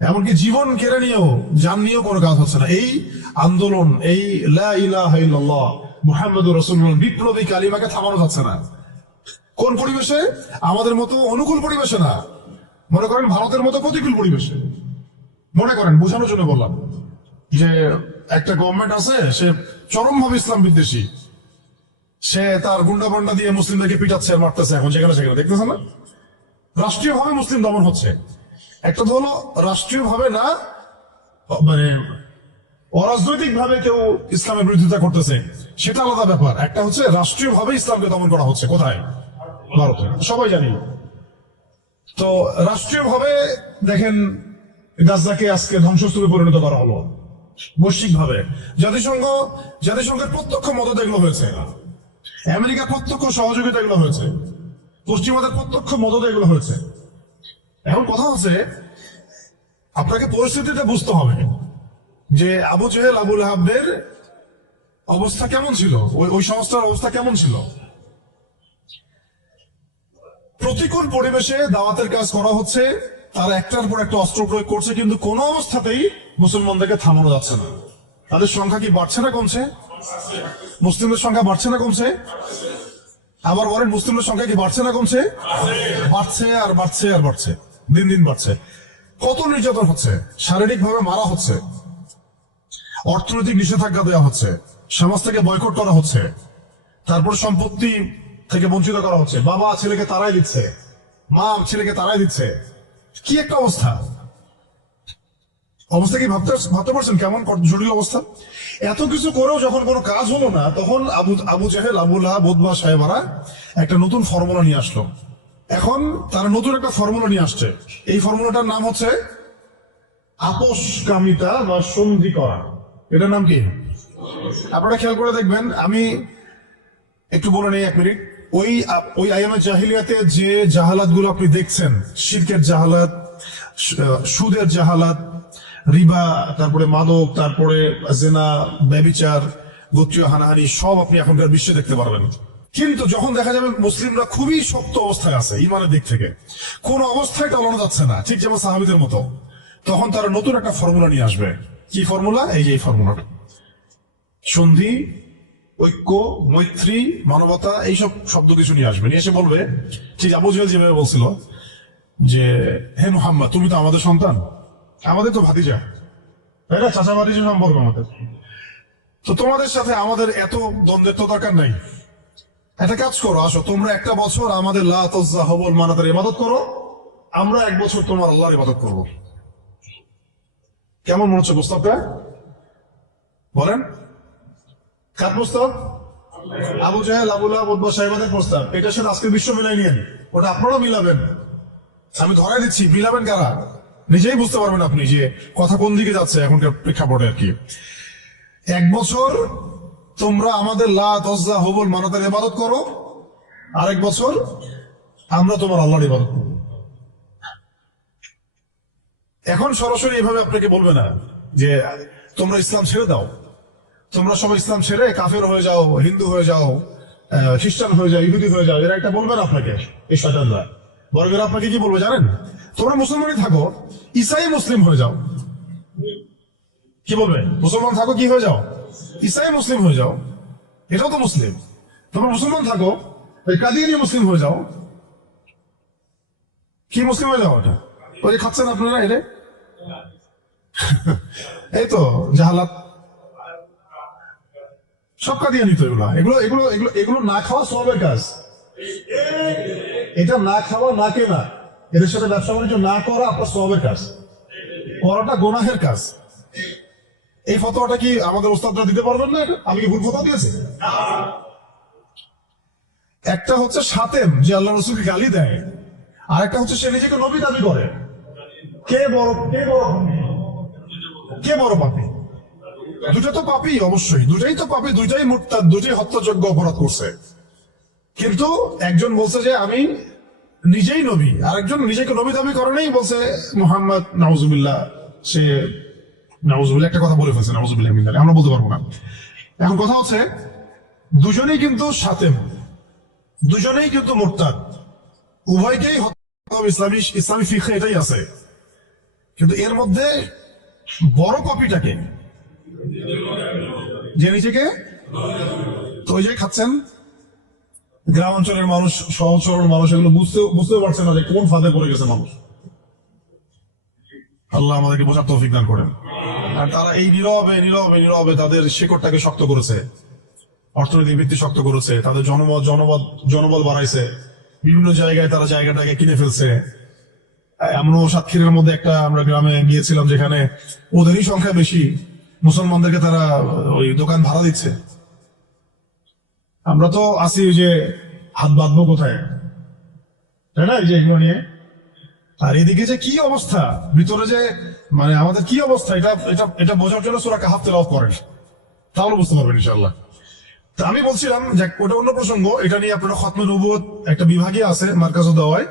এমনকি জীবন কেড়ে নিয়েও, জান নিয়েও কোনো কাজ হচ্ছে না। এই আন্দোলন, এই লা ইলাহা ইল্লাল্লাহ মুহাম্মাদুর রাসূলুল্লাহ বিপ্লবী কালিমাকে থামানো যাচ্ছে না। কোন পরিবেশে? আমাদের মতো অনুকূল পরিবেশে না, মনে করেন ভারতের মতো প্রতিকূল পরিবেশে। মনে করেন, বোঝানোর জন্য বললাম যে একটা গভর্নমেন্ট আছে, সে চরমভাবে ইসলাম বিদ্বেষী, সে তার গুন্ডা পান্ডা দিয়ে মুসলিমদেরকে পিটাচ্ছে আর মারতেছে, এখন যেখানে সেখানে, দেখতেছেন না? রাষ্ট্রীয়ভাবে মুসলিম দমন হচ্ছে। একটা তো হলো রাষ্ট্রীয়ভাবে না, মানে অরাজনৈতিক ভাবে কেউ ইসলামের বিরোধিতা করতেছে, সেটা আলাদা ব্যাপার। একটা হচ্ছে রাষ্ট্রীয়ভাবে ইসলামকে দমন করা হচ্ছে। কোথায়? ভারতে, সবাই জানি। তো রাষ্ট্রীয়ভাবে দেখেন গাজাকে আজকে ধ্বংসস্তূপে পরিণত করা হলো, বৈশ্বিক ভাবে। জাতিসংঘের প্রত্যক্ষ মদত এগুলো হয়েছে, আমেরিকার প্রত্যক্ষ সহযোগিতা এগুলো হয়েছে, পশ্চিমাদের প্রত্যক্ষ মদত এগুলো হয়েছে। এখন কথা হচ্ছে আপনাকে পরিস্থিতিটা বুঝতে হবে যে আবু জেহেল আবু লাহাবের অবস্থা কেমন ছিল, ওই সংস্থার অবস্থা কেমন ছিল। প্রতিকূল পরিবেশে দাওয়াতের কাজ করা হচ্ছে, তারা একটার পর একটা অস্ত্র প্রয়োগ করছে, কিন্তু কোনো অবস্থাতেই মুসলমানদেরকে থামানো যাচ্ছে না। তাদের সংখ্যা কি বাড়ছে না কমছে? মুসলিমদের সংখ্যা বাড়ছে না কমছে? আবার বলেন, মুসলিমদের সংখ্যা কি বাড়ছে না কমছে? বাড়ছে আর বাড়ছে আর বাড়ছে, দিন দিন বাড়ছে। কত নির্যাতন হচ্ছে, শারীরিক ভাবে মারা হচ্ছে, অর্থনৈতিক নিষেধাজ্ঞা দেওয়া হচ্ছে, সমাজ থেকে বয়কট করা হচ্ছে, তারপর সম্পত্তি থেকে বঞ্চিত করা হচ্ছে, বাবা ছেলেকে তাড়াই দিচ্ছে, মা ছেলেকে তাড়াই দিচ্ছে। কি একটা অবস্থা! অবস্থা কি ভাবতে পারছেন কেমন জটিল অবস্থা? এত কিছু করেও যখন কোনো কাজ হলো না, তখন আবু জেহেল আবু লাহাব উতবা সাহেবারা একটা নতুন ফর্মুলা নিয়ে আসলো। এখন তারা নতুন একটা ফর্মুলা নিয়ে আসছে। এই ফর্মুলাটার নাম হচ্ছে আপোষকামিতা বা সন্ধি করা। এটার নাম কি? আপনারা খেয়াল করে দেখবেন, আমি একটু বলে নেই 1 মিনিট। ওই আইয়ামে জাহিলিয়াতে যে জাহালাত গুলো আপনি দেখছেন, শিরকের জাহালাত, সুদের জাহালাত, রিবা, তারপরে মাদক, তারপরে জেনা, ব্যভিচার, গোত্রীয় হানাহানি, সব আপনি এখনকার বিশ্বে দেখতে পারবেন। কিন্তু যখন দেখা যাবে মুসলিমরা খুবই শক্ত অবস্থায় আছে ইমানের দিক থেকে, কোন অবস্থায় টলানো যাচ্ছে না, ঠিক যেমন সাহাবীদের মতো, তখন তারা নতুন একটা ফর্মুলা নিয়ে আসবে। কি ফর্মুলা? এই যে এই ফর্মুলাটা, সন্ধি, ঐক্য, মৈত্রী, মানবতা, এইসব শব্দ কিছু নিয়ে আসবে। নিয়ে এসে বলবে, ঠিক আবু জেহেল যেভাবে বলছিল যে, হে মুহাম্মদ, তুমি তো আমাদের সন্তান, আমাদের তো ভাতিজা, তাই না? চাচা ভাতিজা সম্পর্ক আমাদের, তো তোমাদের সাথে আমাদের এত দ্বন্দ্বের তো দরকার নাই। একটা কাজ করো, আসো তোমরা একটা বছর আমাদের লাত উজ্জা হবল মানাতের ইবাদত করো, আমরা 1 বছর তোমার আল্লাহর ইবাদত করবো। কেমন মনে হচ্ছে প্রস্তাবটা? বলেন, কার প্রস্তাব? আবু জেহেল আবু লাহাব উতবা সাহেবাদের প্রস্তাব। এটার সাথে আজকে বিশ্ব মিলাই নিয়েন, ওটা আপনারাও মিলাবেন। আমি ধরাই দিচ্ছি, মিলাবেন কারা নিজেই বুঝতে পারবেন আপনি যে কথা কোন দিকে যাচ্ছে এখনকার প্রেক্ষাপটে আর কি। 1 বছর তোমরা আমাদের লাত উজ্জা হবল মানাতের ইবাদত করো, আরেক বছর আমরা তোমার আল্লাহর ইবাদত করব। এখন সরাসরি এভাবে আপনাকে বলবে না যে তোমরা ইসলাম ছেড়ে দাও, তোমরা সবাই ইসলাম ছেড়ে কাফের হয়ে যাও, হিন্দু হয়ে যাও, খ্রিস্টান হয়ে যাও, ইহুদি হয়ে যাও। এরা একটা বলবে না আপনাকে, এই শয়তানরা। বরং এরা আপনাকে কি বলবে জানেন? তোমরা মুসলমানই থাকো, ঈসাই মুসলিম হয়ে যাও। কি বলবে? মুসলমান থাকো, কি হয়ে যাও? ঈসাই মুসলিম হয়ে যাও, এটাও তো মুসলিম। তোমরা মুসলমান থাকো, কাদিয়ানি মুসলিম হয়ে যাও। কি মুসলিম হয়ে যাও? ওটা ওই যে খাচ্ছেন আপনারা, এটা এই তো জাহালাত, সব কাদিয়ানি তো এগুলো এগুলো এগুলো এগুলো এগুলো না খাওয়া সবের কাজ। এটা না খাওয়া, না কেনা, এদের সাথে ব্যবসা বাণিজ্য না করা আপনার সবের কাজ, করাটা গোনাহের কাজ। এই ফতোয়াটা কি আমাদের ওস্তাদরা দিতে পারবেন না? আমি কি ভুল ফতোয়া দিয়েছি? একটা হচ্ছে সাতেম, যে আল্লাহ রসুলকে গালি দেয়, আর একটা হচ্ছে সে নিজেকে নবী দাবি করে। কে বড় কে বড় পাপী? দুটো তো পাপী, অবশ্যই দুটাই তো পাপী, দুইটাই মুরতাদ, দুটোই হত্যাযোগ্য অপরাধ করছে। কিন্তু একজন বলছে যে আমি নিজেই নবী, আরেকজন নিজেকে নবী দাবি করে নেই, বলছে মুহাম্মদ নাউজুবিল্লাহ, সে নাউজুবিল্লাহ একটা কথা বলে ফেলছে, নাউজুবিল্লাহ মিন যালিক, আমরা বলতে পারবো না। এখন কথা হচ্ছে দুজনেই কিন্তু সাতেম, দুজনেই কিন্তু মুরতাদ, উভয়কেই ইসলামী ফিকহে এটাই আছে। কিন্তু এর মধ্যে বড় পাপীটাকে, যে নিজেকে, তো ওই যে খাচ্ছেন গ্রাম অঞ্চলের মানুষ, সহজ সরল মানুষ, এগুলো বুঝতে পারছে না যে কোন ফাঁদে পড়ে গেছে মানুষ। আল্লাহ আমাদেরকে বোঝার তৌফিক দান করেন। আর তারা এই নীরবে নীরবে নীরবে তাদের শিকড়টাকে শক্ত করেছে, অর্থনৈতিক ভিত্তি শক্ত করেছে, তাদের জনবল বাড়াইছে, বিভিন্ন জায়গায় তারা জায়গাটাকে কিনে ফেলছে। এমনও সাতক্ষীরার মধ্যে একটা আমরা গ্রামে গিয়েছিলাম যেখানে ওদেরই সংখ্যা বেশি, মুসলমানদেরকে তারা ওই দোকান ভাড়া দিচ্ছে। আমরা তো আসি যে হাত বাঁধবো কোথায়, তাই না? এই যে এগুলো নিয়ে, আর এদিকে যে কি অবস্থা ভিতরে, যে মানে আমাদের কি অবস্থা, এটা এটা এটা বোঝার জন্য সূরা কাহাফ তেলাওয়াত করেন, তাহলে বুঝতে পারবেন ইনশাআল্লাহ। তা আমি বলছিলাম যে ওটা অন্য প্রসঙ্গ, এটা নিয়ে আপনারা খতমে নবুয়ত একটা বিভাগই আছে মার্কাজুদ দাওয়ায়,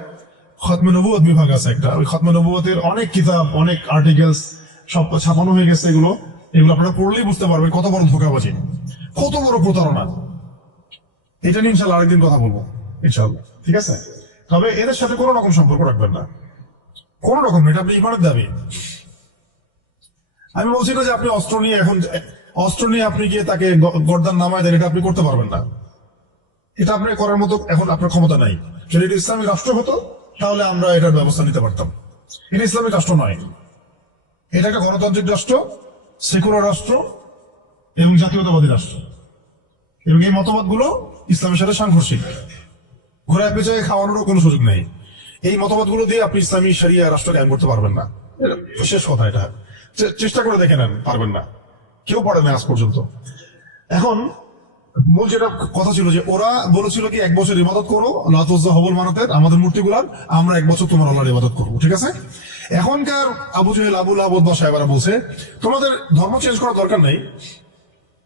খতমে নবুয়ত বিভাগ আছে একটা, ওই খতমে নবুয়তের অনেক কিতাব, অনেক আর্টিকেলস সব ছাপানো হয়ে গেছে। এগুলো এগুলো আপনারা পড়লেই বুঝতে পারবেন কত বড় ধোঁকাবাজি, কত বড় প্রতারণা। এটা নিয়ে ইনশাল্লাহ আরেকদিন কথা বলবো ইনশাল্লাহ, ঠিক আছে? তবে এদের সাথে কোনো রকম সম্পর্ক রাখবেন না, কোন রকম। এটা আপনি ইমানের দাবি। আমি বলছি না যে আপনি অস্ত্র নিয়ে আপনি গিয়ে তাকে গর্দান নামায় দেন, এটা আপনি করতে পারবেন না। এটা আপনি করার মতো এখন আপনার ক্ষমতা নাই। যদি এটা ইসলামিক রাষ্ট্র হতো তাহলে আমরা এটার ব্যবস্থা নিতে পারতাম। এটা ইসলামিক রাষ্ট্র নয়, এটা একটা গণতান্ত্রিক রাষ্ট্র, সেকুলার রাষ্ট্র এবং জাতীয়তাবাদী রাষ্ট্র। এবং এই মতবাদগুলো ইসলামের সাথে সাংঘর্ষিক। ঘোরায় পেঁচায় খাওয়ানোরও কোনো সুযোগ নেই। এই মতবাদগুলো দিয়ে আপনি ইসলামী শরিয়া রাষ্ট্র কায়েম করতে পারবেন না। শেষ কথা। এটা চেষ্টা করে দেখে নেন, পারবেন না, কেউ পারে না আজ পর্যন্ত। এখন মূল যেটা কথা ছিল যে ওরা বলেছিল কি 1 বছর ইবাদত করো লাতুজ্জা হবল মানাতের আমাদের মূর্তিগুলার, আমরা 1 বছর তোমার আল্লাহর ইবাদত করবো, ঠিক আছে? এখনকার আবু জেহেল, আবু লাহাব বা সাহেবারা বলছে তোমাদের ধর্ম চেঞ্জ করার দরকার নেই,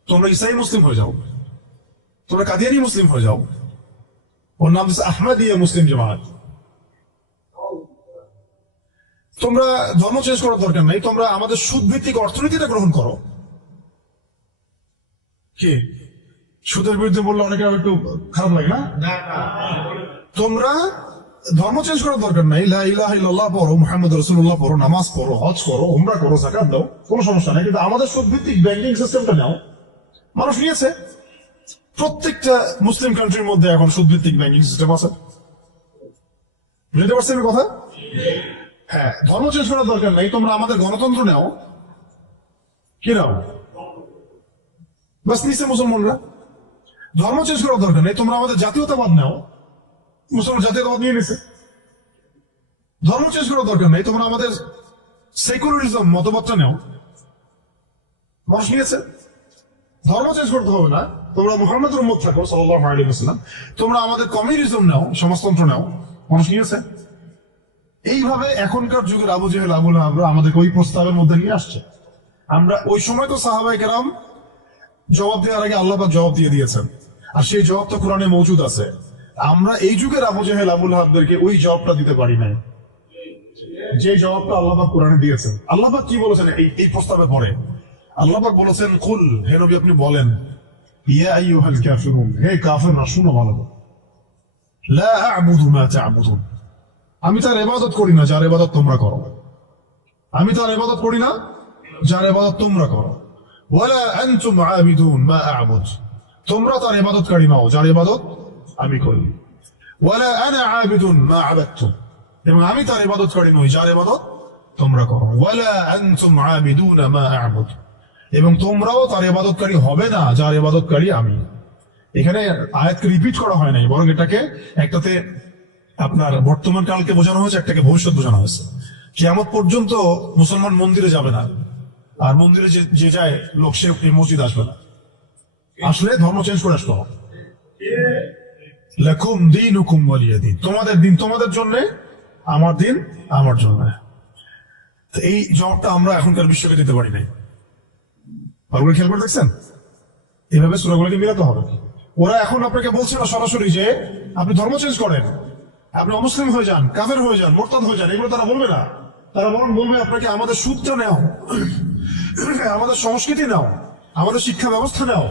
তোমরা ইসলামী মুসলিম হয়ে যাও, তোমরা কাদিয়ানি মুসলিম হয়ে যাও। ওর নাম হচ্ছে আহমদিয়া মুসলিম জামাত। তোমরা ধর্ম চেঞ্জ করার দরকার নেই, তোমরা আমাদের সুদ ভিত্তিক অর্থনীতিটা গ্রহণ করো। কি সুদের বিরুদ্ধে বললে অনেকে একটু খারাপ লাগে না? তোমরা ধর্ম চেঞ্জ করার দরকার নাই, লা ইলাহা ইল্লাল্লাহ পড়ো, মুহাম্মদ রাসূলুল্লাহ পড়ো, নামাজ পড়ো, হজ করো, উমরা করো, যাকাত দাও, কোনো সমস্যা নাই। কিন্তু আমাদের সুদ ভিত্তিক ব্যাংকিং সিস্টেমটা নাও। মানুষ নিয়েছে, প্রত্যেকটা মুসলিম কান্ট্রির মধ্যে এখন সুদ ভিত্তিক ব্যাংকিং সিস্টেম আছে। বুঝতে পারছেন কথা? হ্যাঁ, ধর্ম চেঞ্জ করার দরকার নাই, তোমরা আমাদের গণতন্ত্র নাও। কি নাও? বাস নিচে মুসলমানরা। ধর্ম চেঞ্জ করার দরকার নেই, তোমরা আমাদের জাতীয়তাবাদ নাও। মুসলমান জাতীয়তাবাদ নিয়ে নিছে। ধর্ম চেঞ্জ করার দরকার নেই, তোমরা আমাদের সেকুলারিজম মতবাদটা নাও। মানুষ নিয়েছে। ধর্ম চেঞ্জ করতে হবে না, তোমরা মুহাম্মদের উম্মত থাকো সাল্লাল্লাহু আলাইহি ওয়াসাল্লাম। তোমরা আমাদের কমিউনিজম নাও, সমাজতন্ত্র নাও। মানুষ নিয়েছে। এইভাবে এখনকার যুগের আবু জেহেল, আবু লাহাব আমাদেরকে ওই প্রস্তাবের মধ্যে নিয়ে আসছে। আমরা ওই সময় তো সাহাবায়ে কেরাম জবাব দেওয়ার আগে আল্লাহ পাক জবাব দিয়ে দিয়েছেন, আর সেই জবাব তো কোরআনে মওজুদ আছে। আমরা এই যুগের আবু জেহেল, আবু লাহাবদেরকে ওই জবাবটা দিতে পারি না, যে জবাবটা আল্লাহ পাক কোরআনে দিয়েছেন। আল্লাহ পাক কি বলেছেন এই প্রস্তাবে পড়ে? আল্লাহ পাক বলেছেন, কুল, হে নবী আপনি বলেন, ইয়া আইয়ুহাল কাফিরুন, হে কাফিররা শুনো ভালো করে, লা আ'বুদু মা তা'বুদুন, আমি তার ইবাদত করি না যার ইবাদত তোমরা করো। আমি তার ইবাদত করি না যার ইবাদত তোমরা করো। ওয়ালা আনতুম আবিদুন মা আ'বুদ, তোমরা তার ইবাদতকারী নও যার ইবাদত আমি করি। ওয়ালা আনা আবিদুন মা আবাদতুম, এবং আমি তার ইবাদতকারী নই যার ইবাদত তোমরা করো। ওয়ালা আনতুম আবিদুন মা আ'বুদ, এবং তোমরাও তার ইবাদতকারী হবে না যার ইবাদতকারী আমি। এখানে আয়াতকে রিপিট করা হয় নাই, বরং এটাকে একটাতে আপনার বর্তমান কালকে বোঝানো হয়েছে, একটাকে ভবিষ্যৎ বোঝানো হয়েছে। কিয়ামত পর্যন্ত মুসলমান মন্দিরে যাবে না, আর মন্দিরে যে যায় লোক সে এই মসজিদ আসবে না। আসলে ধর্ম চেঞ্জ করে আসতে হবে। লাকুম দীনুকুম ওয়ালিয়া দীন, তোমাদের দিন তোমাদের জন্য, আমার দিন আমার জন্য। এই জবাবটা আমরা এখনকার বিশ্বকে দিতে পারি নাই। ভালো খেয়াল করে দেখছেন? এইভাবে সূরাগুলোকে মিলাতে হবে। ওরা এখন আপনাকে বলছে না সরাসরি যে আপনি ধর্ম চেঞ্জ করেন, আপনি অমুসলিম হয়ে যান, কাফের হয়ে যান, মোরতাদ হয়ে যান, এগুলো তারা বলবে না। তারা বরং বলবে আপনাকে আমাদের সুদটা নাও, আমাদের সংস্কৃতি নাও, আমাদের শিক্ষা ব্যবস্থা নাও,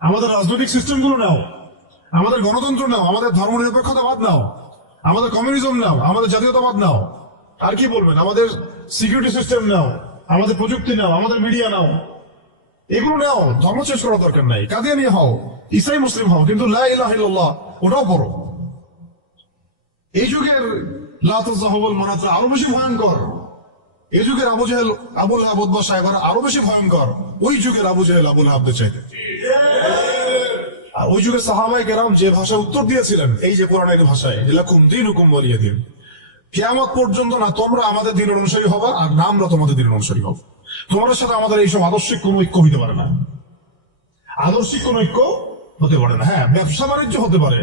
আমাদের রাজনৈতিক সিস্টেমগুলো নাও, আমাদের গণতন্ত্র নাও, আমাদের ধর্ম নিরপেক্ষতাবাদ নাও, আমাদের কমিউনিজম নাও, আমাদের জাতীয়তাবাদ নাও। আর কি বলবেন? আমাদের সিকিউরিটি সিস্টেম নাও, আমাদের প্রযুক্তি নাও, আমাদের মিডিয়া নাও, এগুলো নাও। ধর্ম চেঞ্জ করার দরকার নাই। কাদিয়ানি হও, ইসাই মুসলিম হও, কিন্তু লা ইলাহা ইল্লাল্লাহ ওটাও পড়ো। এই যুগের লাতুজ্জা হুবল মানাত আরো বেশি ভয়ঙ্কর। এই যুগের আবু জেহেল, আবু লাহাব বা সাহেবারা আরো বেশি ভয়ঙ্কর ওই যুগের আবু জেহেল, আবু লাহাবদের চাইতে। আর ওই যুগের সাহাবায়ে কেরাম যে ভাষায় উত্তর দিয়েছিলেন, এই যে কোরআনের ভাষায়, লাকুম দীনুকুম ওয়ালিয়া দীন, কিয়ামত পর্যন্ত না তোমরা আমাদের দ্বীনের অনুসারী হবা, আর না আমরা তোমাদের দ্বীনের অনুসারী হব। তোমাদের সাথে আমাদের এইসব আদর্শিক কোন ঐক্য হতে পারে না। আদর্শিক কোন ঐক্য হতে পারে না। হ্যাঁ, ব্যবসা বাণিজ্য হতে পারে।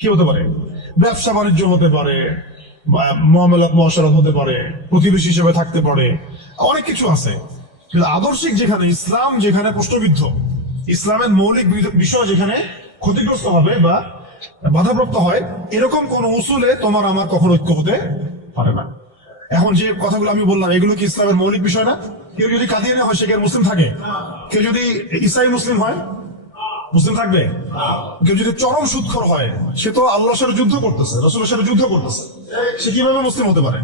কি হতে পারে? ব্যবসা বাণিজ্য হতে পারে, মুআমালাত মুআশারাত হতে পারে, প্রতিবেশী হিসেবে থাকতে পারে, অনেক কিছু আছে। কিন্তু আদর্শিক যেখানে, ইসলাম যেখানে প্রশ্নবিদ্ধ, ইসলামের মৌলিক বিষয় যেখানে ক্ষতিগ্রস্ত হবে বা বাধাপ্রাপ্ত হয়, এরকম কোন উসুলে তোমার আমার কখনো ঐক্য হতে পারে না। এখন যে কথাগুলো আমি বললাম এগুলো কি ইসলামের মৌলিক বিষয় না? কেউ যদি কাদিয়ানি হয় সে কি আর মুসলিম থাকে? কেউ যদি ইসাই মুসলিম হয় মুসলিম থাকবে? কেউ যদি চরম সুদখোর হয় সে তো আল্লাহর সাথে যুদ্ধ করতেছে, রাসূলের সাথে যুদ্ধ করতেছে, সে কিভাবে মুসলিম হতে পারে?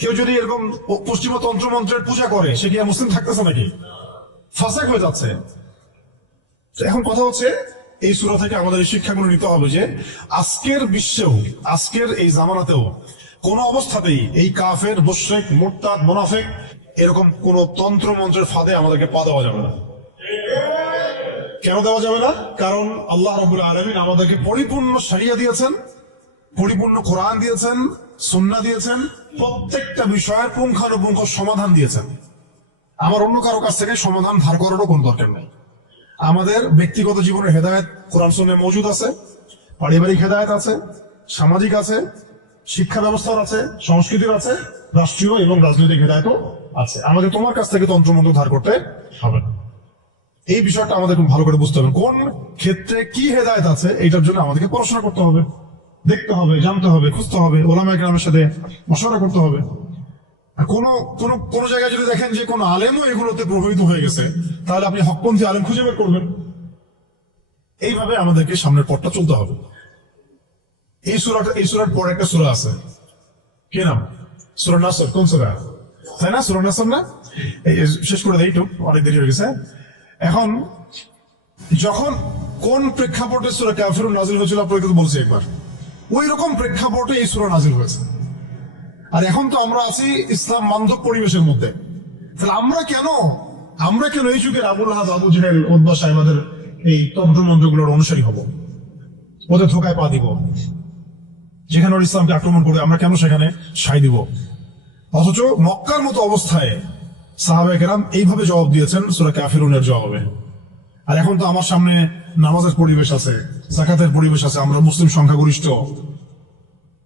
কেউ যদি এরকম পশ্চিমা তন্ত্রমন্ত্রের পূজা করে সে কি আর মুসলিম থাকতেছে নাকি? ফাসেক হয়ে যাচ্ছে। এখন কথা হচ্ছে এই সূরা থেকে আমাদের এই শিক্ষাগুলো নিতে হবে যে আজকের বিশ্বেও, আজকের এই জামানাতেও কোন অবস্থাতেই এই কাফের, মুশরিক, মুরতাদ, মুনাফিক এরকম কোন তন্ত্র মন্ত্রের ফাঁদে আমাদেরকে পা দেওয়া যাবে না। কেন দেওয়া যাবে না? কারণ আল্লাহ রাব্বুল আলামিন আমাদেরকে পরিপূর্ণ শরিয়া দিয়েছেন, পরিপূর্ণ কোরআন দিয়েছেন, সুন্নাহ দিয়েছেন, প্রত্যেকটা বিষয়ের পুঙ্খানুপুঙ্খ সমাধান দিয়েছেন। আমার অন্য কারো কাছ থেকে সমাধান ধার করারও কোন দরকার নেই। আমাদের ব্যক্তিগত জীবনের হেদায়েত কোরআন সুন্নাহে মওজুদ আছে, পারিবারিক হেদায়েত আছে, সামাজিক আছে, শিক্ষা ব্যবস্থার আছে, সংস্কৃতির আছে, রাষ্ট্রীয় এবং রাজনৈতিক হেদায়েতও আছে। আমাদের তোমার কাছ থেকে তন্ত্রমন্ত্র ধার করতে হবে না। এই বিষয়টা আমাদের খুব ভালো করে বুঝতে হবে, কোন ক্ষেত্রে কি হেদায়েত আছে এইটার জন্য আমাদেরকে পড়াশোনা করতে হবে, দেখতে হবে, জানতে হবে, খুঁজতে হবে, ওলামায়ে কেরামের সাথে মশওয়ারা করতে হবে। কোন কোন কোন জায়গায় যদি দেখেন যে কোন আলেমও এগুলোতে প্রভাবিত হয়ে গেছে তাহলে আপনি হকপন্থী আলেম খুঁজে বের করবেন। এইভাবে আমাদেরকে সামনের পথটা চলতে হবে। এই সূরার পর একটা সূরা আছে, কি নাম? সূরা নাসর। কোন সূরা? তাই না? সূরা নাসর না? শেষ করে দেই, একটু অনেক দেরি হয়ে গেছে। এখন যখন কোন প্রেক্ষাপটে সূরা কাফিরুন নাজিল হয়েছিল আপনাকে তো বলছি একবার, ওই রকম প্রেক্ষাপটে এই সূরা নাজিল হয়েছে। আর এখন তো আমরা আছি ইসলাম বান্ধব পরিবেশের মধ্যে। তাহলে আমরা কেন এই যুগের আবু লাহাব, আবু জেহেল, উতবা, সাইবাদের এই তন্ত্রমন্ত্রগুলোর অনুসারী হব, ওদের ধোকায় পা দিব? যেখানে ওর ইসলামকে আক্রমণ করবে আমরা কেন সেখানে সায় দিব? অথচ মক্কার মতো অবস্থায় সাহাবায়ে কেরাম এইভাবে জবাব দিয়েছেন সূরা কাফিরুনের জবাবে। আর এখন তো আমার সামনে নামাজের পরিবেশ আছে, যাকাতের পরিবেশ আছে, আমরা মুসলিম সংখ্যাগরিষ্ঠ,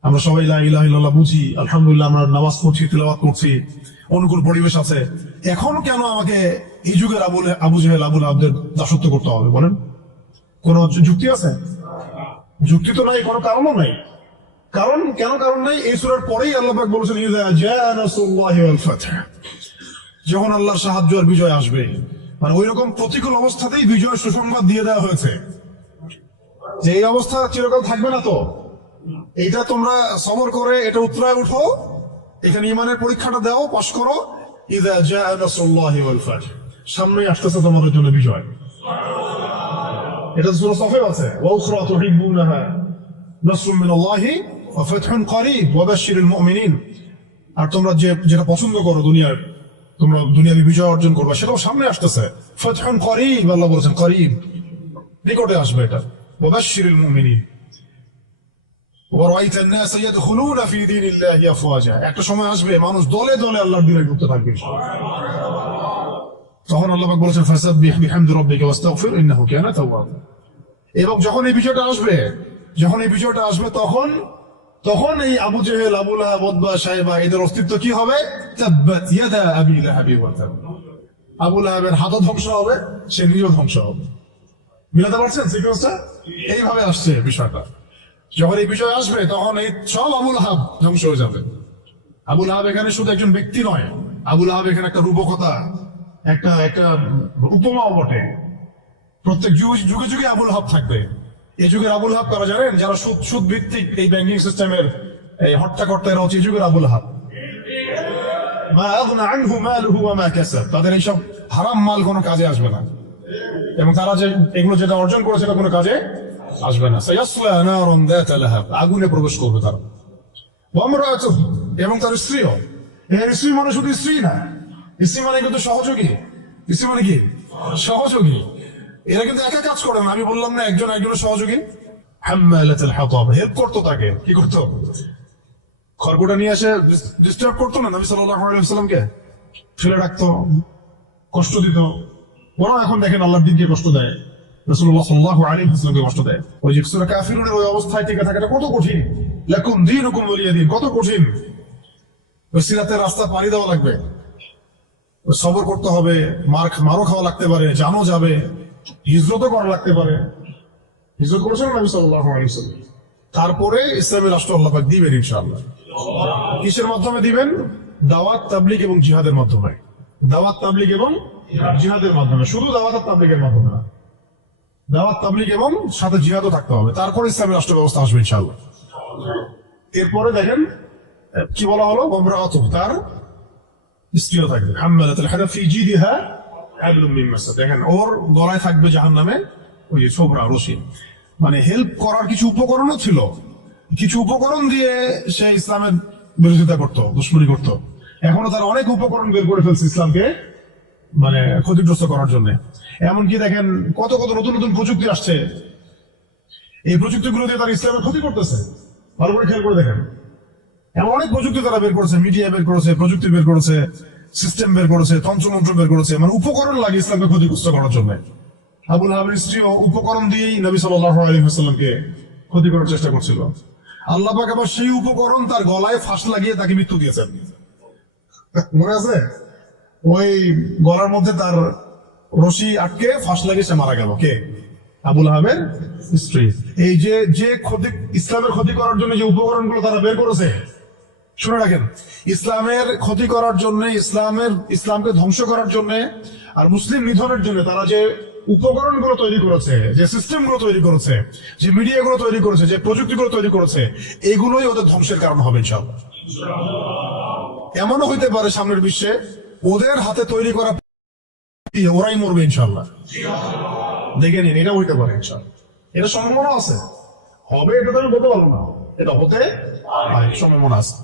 আমরা সবাই লা ইলাহা ইল্লাল্লাহ বুঝি, আলহামদুলিল্লাহ আমরা নামাজ পড়ছি, তিলাওয়াত করছি, অনুকূল পরিবেশ আছে। এখন কেন আমাকে এই যুগের আবু জেহেল, আবু লাহাবদের দাসত্ব করতে হবে বলেন? কোন যুক্তি আছে? যুক্তি তো নাই, কোনো কারণও নাই। কারণ নাই? এই সূরার পরেই আল্লাহ পাক বলেছেন ইযা জাআ নাসরুল্লাহি ওয়াল ফাতহ, যখন আল্লাহর সাহায্য আর বিজয় আসবে। মানে ওই রকম প্রতিকূল অবস্থাতেই বিজয় সুসংবাদ দিয়ে দেওয়া হয়েছে যে এই অবস্থা চিরকাল থাকবে না। তো এইটা তোমরা সবর করে এটা উতরায় উঠো, এখানে ইমানের পরীক্ষাটা দাও, পাশ করো। ইযা জাআ নাসরুল্লাহি ওয়াল ফাতহ, সামনেই আসতেছে তোমাদের জন্য বিজয়। এটা সূরা সফে আছে, ওয়া উখরা তুহিব্বুনাহা নাসরুম মিনাল্লাহি ওয়া ফাতহুন করিব ওয়া বাশশিরিল মুমিনিন। আর তোমরা যেটা পছন্দ করো দুনিয়ার, তোমরা দুনিয়াবি বিজয় অর্জন করবে, সেটাও সামনে আসতেছে। ফাতহুন করিব, আল্লাহ বলেছেন করিব, নিকটে আসবে এটা। ওয়া বাশশিরিল মুমিনিন ওয়া রাআইতান নাস ইয়াদখুলুনা ফি দীনিল্লাহি আফওয়াজা, একটা সময় আসবে মানুষ দলে দলে আল্লাহর দ্বীনে ঢুকতে থাকবে। তখন আল্লাহ পাক বলেছেন ফাসাব্বিহ বিহামদি রাব্বিকা ওয়াস্তাগফির ইন্নাহু কানা তাওয়াবা। এবং যখন এই বিজয়টা আসবে তখন এই আবু জেহেল, আবু লাহাব, উতবা, সাইবা এদের অস্তিত্ব কি হবে? তাব্বাত ইয়াদা আবি লাহাবি ওয়া তাব। আবু লাহাবের হাতও ধ্বংস হবে, সে নিজেও ধ্বংস হবে। মিলাতে পারছেন সিকোয়েন্সটা? এইভাবে আসছে বিষয়টা। যখন এই বিজয় আসবে তখন এই সব আবু লাহাব ধ্বংস হয়ে যাবে। আবু লাহাব এখানে শুধু একজন ব্যক্তি নয়, আবু লাহাব এখানে একটা রূপকথা, একটা উপমাও বটে। প্রত্যেক যুগে যুগে আবু লাহাব থাকবে। এই যুগের আবু লাহাব কারা জানেন? যারা সুদ ভিত্তিক এই ব্যাংকিং সিস্টেমের এই হট্টাকর্তা, এরা হচ্ছে এই যুগের আবু লাহাব। মা আগনা আনহু মালুহু ওয়া মা কাসাব, তাদের এইসব হারাম মাল কোনো কাজে আসবে না, এবং তারা যে এগুলো যেটা অর্জন করেছে সেটা কোনো কাজে আসবে না। সায়াসলা নারুন যাতা লাহাব, আগুনে প্রবেশ করবে তারা। ওয়া ইমরাতুহু, এবং তার স্ত্রীও। এর স্ত্রী মানে শুধু স্ত্রী না, স্ত্রী মানে কিন্তু সহযোগী। স্ত্রী মানে কি? সহযোগী। এরা কিন্তু একা কাজ করে না, আমি বললাম না একজনের সহযোগী। হাম্মালাতুল হাতাব, হেল্প করতো তাকে। কি করতো? খড়কুটা নিয়ে এসে ডিস্টার্ব করতো না নবী সাল্লাল্লাহু আলাইহি ওয়াসাল্লামকে, ফেলে রাখতো, কষ্ট দিত। ওরা এখন দেখেন আল্লাহর দ্বীনকে কষ্ট দেয়, রাসূলুল্লাহ সাল্লাল্লাহু আলাইহি ওয়াসাল্লামকে কষ্ট দেয়। ওই যে সূরা কাফিরুনের ওই অবস্থায় টিকে থাকাটা কত কঠিন। লাকুম দীনুকুম ওয়ালিয়া দীন, কত কঠিন। ওই সিরাতের রাস্তা পাড়ি দেওয়া লাগবে, সবর করতে হবে, মারও খাওয়া লাগতে পারে, জানও যাবে, হিজরতও করা লাগতে পারে। হিজরত করেছেন নবী সাল্লাল্লাহু আলাইহি ওয়াসাল্লাম। তারপরে ইসলামী রাষ্ট্র আল্লাহ পাক দিবেন ইনশাআল্লাহ। কিসের মাধ্যমে দিবেন? দাওয়াত, তাবলীগ এবং জিহাদের মাধ্যমে। দাওয়াত, তাবলীগ এবং জিহাদের মাধ্যমে, শুধু দাওয়াত আর তাবলীগের মাধ্যমে না, দাওয়াত, তাবলীগ এবং সাথে জিহাদও থাকতে হবে। তারপরে ইসলামী রাষ্ট্র ব্যবস্থা আসবে ইনশাআল্লাহ। এরপরে দেখেন কি বলা হলো, ওমরাআতু, তার স্ত্রীও থাকবে। হাম্মালাতুল হাতাব ফি জিদিহা হাবলুম মিন মাসাদ। দেখেন ওর গলায় থাকবে জাহান্নামে ওই যে ছোবরা, রশি। মানে হেল্প করার কিছু উপকরণও ছিল, কিছু উপকরণ দিয়ে সে ইসলামের বিরোধিতা করত, দুশ্মনী করত। এখনো তার অনেক উপকরণ বের করে ফেলছে ইসলামকে মানে ক্ষতিগ্রস্ত করার জন্য। এমনকি দেখেন কত কত নতুন নতুন প্রযুক্তি আসছে, এই প্রযুক্তিগুলো দিয়ে তারা ইসলামের ক্ষতি করতেছে। ভালো করে খেয়াল করে দেখেন, এমন অনেক প্রযুক্তি তারা বের করেছে, মিডিয়া বের করেছে, প্রযুক্তি বের করেছে, সিস্টেম বের করেছে, তন্ত্রমন্ত্র বের করেছে, মানে উপকরণ লাগে ইসলামকে ক্ষতিগ্রস্ত করার জন্য। আবুল আহাবের স্ত্রীও উপকরণ দিয়েই নবী সাল্লাল্লাহু আলাইহি ওয়াসাল্লামকে ক্ষতি করার চেষ্টা করছিল। আল্লাহ পাক আবার সেই উপকরণ তার গলায় ফাঁস লাগিয়ে তাকে মৃত্যু দিয়েছেন। মনে আছে? ওই গলার মধ্যে তার রশি আটকে ফাঁস লাগিয়ে সে মারা গেল। কে? আবুল আহাবের স্ত্রী। এই যে যে ক্ষতি, ইসলামের ক্ষতি করার জন্য যে উপকরণগুলো তারা বের করেছে, শুনে রাখেন, ইসলামের ক্ষতি করার জন্য, ইসলামকে ধ্বংস করার জন্য আর মুসলিম নিধনের জন্য তারা যে উপকরণগুলো তৈরি করেছে, যে সিস্টেমগুলো তৈরি করেছে, যে মিডিয়াগুলো তৈরি করেছে, যে প্রযুক্তিগুলো তৈরি করেছে, এগুলোই ওদের ধ্বংসের কারণ হবে ইনশাআল্লাহ। এমনও হইতে পারে সামনের বিশ্বে ওদের হাতে তৈরি করা ওরাই মরবে ইনশাআল্লাহ। দেখে নিন, এটা হইতে পারে ইনশাআল্লাহ। এটা সম্ভাবনা আছে, হবে এটা তো আমি বলতে পারবো না, এটা হতে পারে, সম্ভাবনা আছে,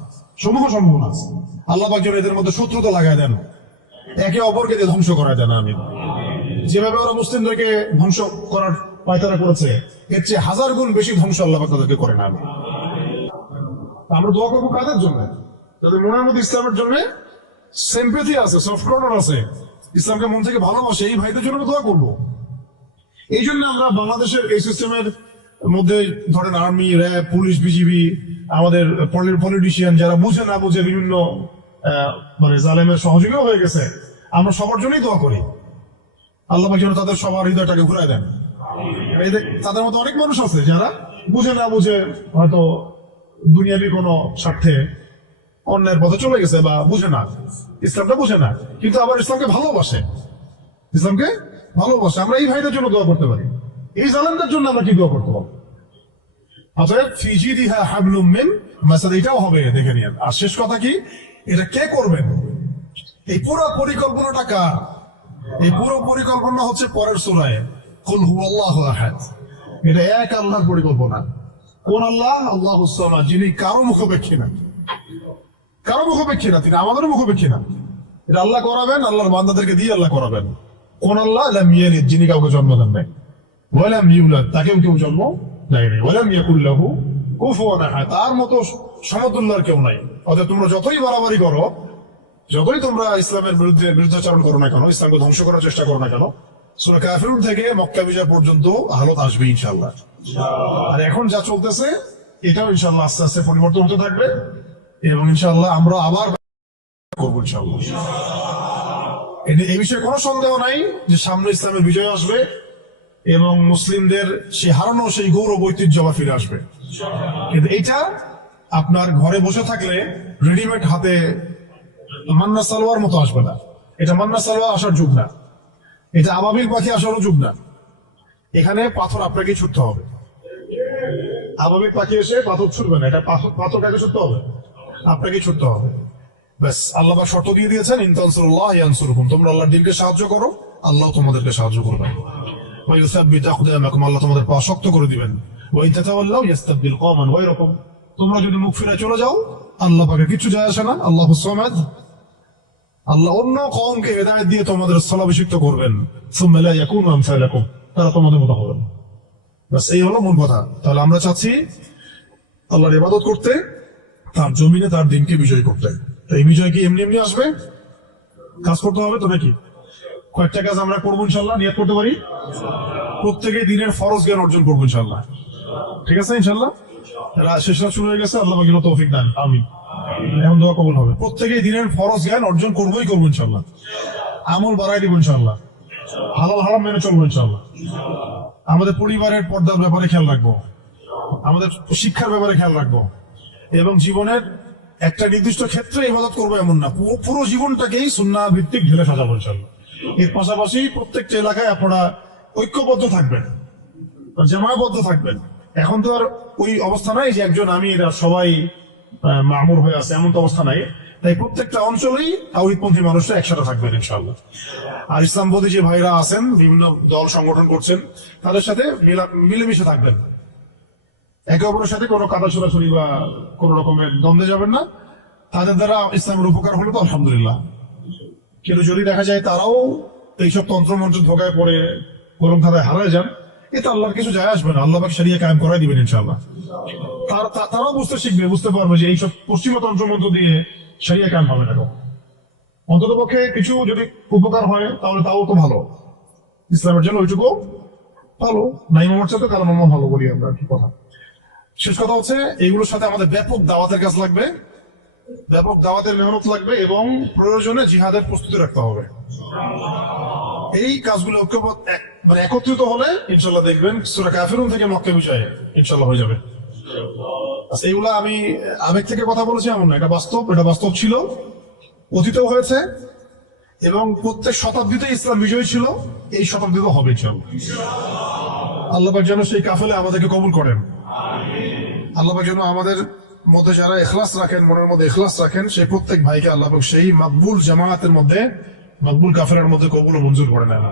সম্ভাবনা আছে। আল্লাহ পাক যেন এদের মধ্যে শত্রুতা লাগায় দেন, একে অপরকে দিয়ে ধ্বংস করায় দেন। আমি যেভাবে ওরা মুসলিমদেরকে ধ্বংস করার পায়তারা করেছে, এর চেয়ে 1000 গুণ বেশি ধ্বংস আল্লাহ পাক তাদেরকে করে না। আমরা দোয়া করবো কাদের জন্য? যাদের মনের মধ্যে ইসলামের জন্য সিম্প্যাথি আছে, সফট কর্নার আছে, ইসলামকে মন থেকে ভালোবাসে, এই ভাইদের জন্য দোয়া করবো। এই জন্য আমরা বাংলাদেশের এই সিস্টেমের মধ্যে ধরেন আর্মি, র্যাব, পুলিশ, বিজিবি, আমাদের পলিটিশিয়ান যারা বুঝে না বুঝে বিভিন্ন মানে জালেমের সহযোগীও হয়ে গেছে, আমরা সবার জন্যই দোয়া করি আল্লাহ পাক যেন তাদের সবার হৃদয়টাকে ঘুরায় দেন। তাদের মধ্যে অনেক মানুষ আছে যারা বুঝে না বুঝে হয়তো দুনিয়াবি কোনো স্বার্থে অন্যায়ের পথে চলে গেছে, বা বুঝে না, ইসলামটা বুঝে না, কিন্তু আবার ইসলামকে ভালোবাসে, ইসলামকে ভালোবাসে। আমরা এই ভাইদের জন্য দোয়া করতে পারি, এই জালেমদের জন্য আমরা কি দোয়া করতে পারি? অতএব ফি জিদিহা হাবলুম মিন মাসাদ, এটাও হবে, দেখে নিন। আর শেষ কথা কি, এটা কে করবেন? এই পুরো পরিকল্পনাটা কার? এই পুরো পরিকল্পনা হচ্ছে পরের সূরায় কুল হুয়াল্লাহু আহাদ। এটা এক আল্লাহর পরিকল্পনা। কোন আল্লাহ? আল্লাহুস সামাদ, যিনি কারো মুখাপেক্ষী না, কারো মুখাপেক্ষী না, তিনি আমাদেরও মুখাপেক্ষী না। এটা আল্লাহ করাবেন, আল্লাহর বান্দাদেরকে দিয়ে আল্লাহ করাবেন। কোন আল্লাহ? লাম ইয়ালিদ, যিনি কাউকে জন্ম দেন নাই, ওয়া লাম ইউলাদ, তাকেও কেউ জন্ম দেয় নাই, ওয়া লাম ইয়াকুল লাহু কুফুয়ান আহাদ, তার মতো সমতুল্যের কেউ নাই। অতএব তোমরা যতই বাড়াবাড়ি করো, যতই তোমরা ইসলামের বিরুদ্ধে বিরুদ্ধাচরণ করো না কেন, ইসলামকে ধ্বংস করার চেষ্টা করো না কেন, সূরা কাফিরুন থেকে মক্কা বিজয় পর্যন্ত হালত আসবে ইনশাআল্লাহ। আর এখন যা চলতেছে এটাও ইনশাআল্লাহ আস্তে আস্তে পরিবর্তন হতে থাকবে, এবং ইনশাআল্লাহ আমরা আবার করবো ইনশাআল্লাহ। এই বিষয়ে কোনো সন্দেহ নাই যে সামনে ইসলামের বিজয় আসবে এবং মুসলিমদের সেই হারানো সেই গৌরব ঐতিহ্য আবার ফিরে আসবে। কিন্তু এটা আপনার ঘরে বসে থাকলে রেডিমেড হাতে মান্না সালোয়ার মতো আসবে না। এটা মান্না সালোয়ার আসার যুগ না, এটা আবাবিল পাখি আসারও যুগ না। এখানে পাথর আপনাকে ছুটতে হবে। আবাবিল পাখি এসে পাথর ছুটবে না, এটা পাথরটাকে ছুটতে হবে, আপনাকে ছুটতে হবে। ব্যাস, আল্লাহ পাক শর্ত দিয়ে দিয়েছেন, ইন তানসুরুল্লাহ ইয়ানসুরকুম, তোমরা আল্লাহর দ্বীনকে সাহায্য করো, আল্লাহ তোমাদেরকে সাহায্য করবেন। ওয়া ইউসাব্বিত আকদামাকুম, আল্লাহ তোমাদের পা শক্ত করে দিবেন। ওয়া ইন তাতাওয়াল্লাউ ইস্তাবদিল কওমান গায়রাকুম, তোমরা যদি মুখ ফিরে চলে যাও, আল্লাহ পাকের কিছু যায় আসে না। আল্লাহুস সামাদ, আল্লাহ অন্য কওমকে হেদায়েত দিয়ে তোমাদের স্থলাভিষিক্ত করবেন। সুম্মা লা ইয়াকুনু আমসালাকুম, তারা তোমাদের মতো হবে না। ব্যাস, এই হলো মূল কথা। তাহলে আমরা চাচ্ছি আল্লাহর ইবাদত করতে, তার জমিনে তার দ্বীনকে বিজয় করতে। এই বিজয় কি এমনি এমনি আসবে? কাজ করতে হবে তো নাকি? কয়েকটা কাজ আমরা করবো ইনশাল্লাহ, নিয়ত করতে পারি। প্রত্যেকে দিনের ফরজ জ্ঞান অর্জন করবো ইনশাল্লাহ, ঠিক আছে ইনশাল্লাহ। শেষ রাত শুরু হয়ে গেছে, আল্লাহ পাক যেন তৌফিক দেন, আমিন। এখন দোয়া কবুল হবে। প্রত্যেকে দিনের ফরজ জ্ঞান অর্জন করবোই করবো ইনশাল্লাহ, আমল বাড়াই দিব ইনশাল্লাহ, হালাল হারাম মেনে চলবো ইনশাল্লাহ। আমাদের পরিবারের পর্দার ব্যাপারে খেয়াল রাখবো, আমাদের শিক্ষার ব্যাপারে খেয়াল রাখবো, এবং জীবনের একটা নির্দিষ্ট ক্ষেত্রে ইবাদত করবো এমন না, পুরো জীবনটাকেই সুন্নাহ ভিত্তিক ঢেলে সাজাবো ইনশাআল্লাহ। এর পাশাপাশি প্রত্যেকটা এলাকায় আপনারা ঐক্যবদ্ধ থাকবেন, জামায়াবদ্ধ থাকবেন। এখন তো আর ওই অবস্থা নাই যে একজন আমি এরা সবাই মামুর হয়ে আছে, এমন তো অবস্থা নাই। তাই প্রত্যেকটা অঞ্চলেই তাওহীদপন্থী মানুষরা একসাথে থাকবেন ইনশাআল্লাহ। আর ইসলামপন্থী যে ভাইরা আছেন, বিভিন্ন দল সংগঠন করছেন, তাদের সাথে মিলেমিশে থাকবেন। একে অপরের সাথে কোনো কাদা ছোড়াছড়ি বা কোন রকমের দ্বন্দ্বে যাবেন না। তাদের দ্বারা ইসলামের উপকার হলে তো আলহামদুলিল্লাহ। কিন্তু যদি দেখা যায় তারাও এইসব তন্ত্রমন্ত্র ধোকায় পড়ে গরম খাতায় হারায় যান, এতে আল্লাহর কিছু যায় আসবে না। আল্লাহ পাক শরিয়া কায়েম করাই দিবেন ইনশাআল্লাহ। তারাও বুঝতে শিখবে, বুঝতে পারবে যে এইসব পশ্চিমা তন্ত্রমন্ত্র দিয়ে শরিয়া কায়েম হবে না। অন্তত পক্ষে কিছু যদি উপকার হয় তাহলে তাও তো ভালো, ইসলামের জন্য ওইটুকু ভালো। নাইমামার সাথে কারণ আমরা ভালো বলি আমরা, কি কথা। শেষ কথা হচ্ছে, এইগুলোর সাথে আমাদের ব্যাপক দাওয়াতের কাজ লাগবে, ব্যাপক দাওয়াতের মেহনত লাগবে, এবং প্রয়োজনে জিহাদের প্রস্তুতি রাখতে হবে। এই কাজগুলো মানে একত্রিত হলে ইনশাল্লাহ দেখবেন সূরা কাফিরুন থেকে মক্কা বিজয় ইনশাল্লাহ হয়ে যাবে। আচ্ছা, এইগুলা আমি আবেগ থেকে কথা বলেছি এমন না, এটা বাস্তব। এটা বাস্তব ছিল, অতীতেও হয়েছে, এবং প্রত্যেক শতাব্দীতে ইসলাম বিজয়ী ছিল, এই শতাব্দীতে হবে ইনশাল্লাহ। আল্লাহ পাক যেন সেই কাফেলে আমাদেরকে কবুল করেন। আল্লাহ পাক যেন আমাদের মধ্যে যারা ইখলাস রাখেন, মনের মধ্যে ইখলাস রাখেন, সেই প্রত্যেক ভাইকে আল্লাহ পাক সেই মাকবুল জামায়াতের মধ্যে, মাকবুল কাফেলার মধ্যে কবুল ও মঞ্জুর করে নেন।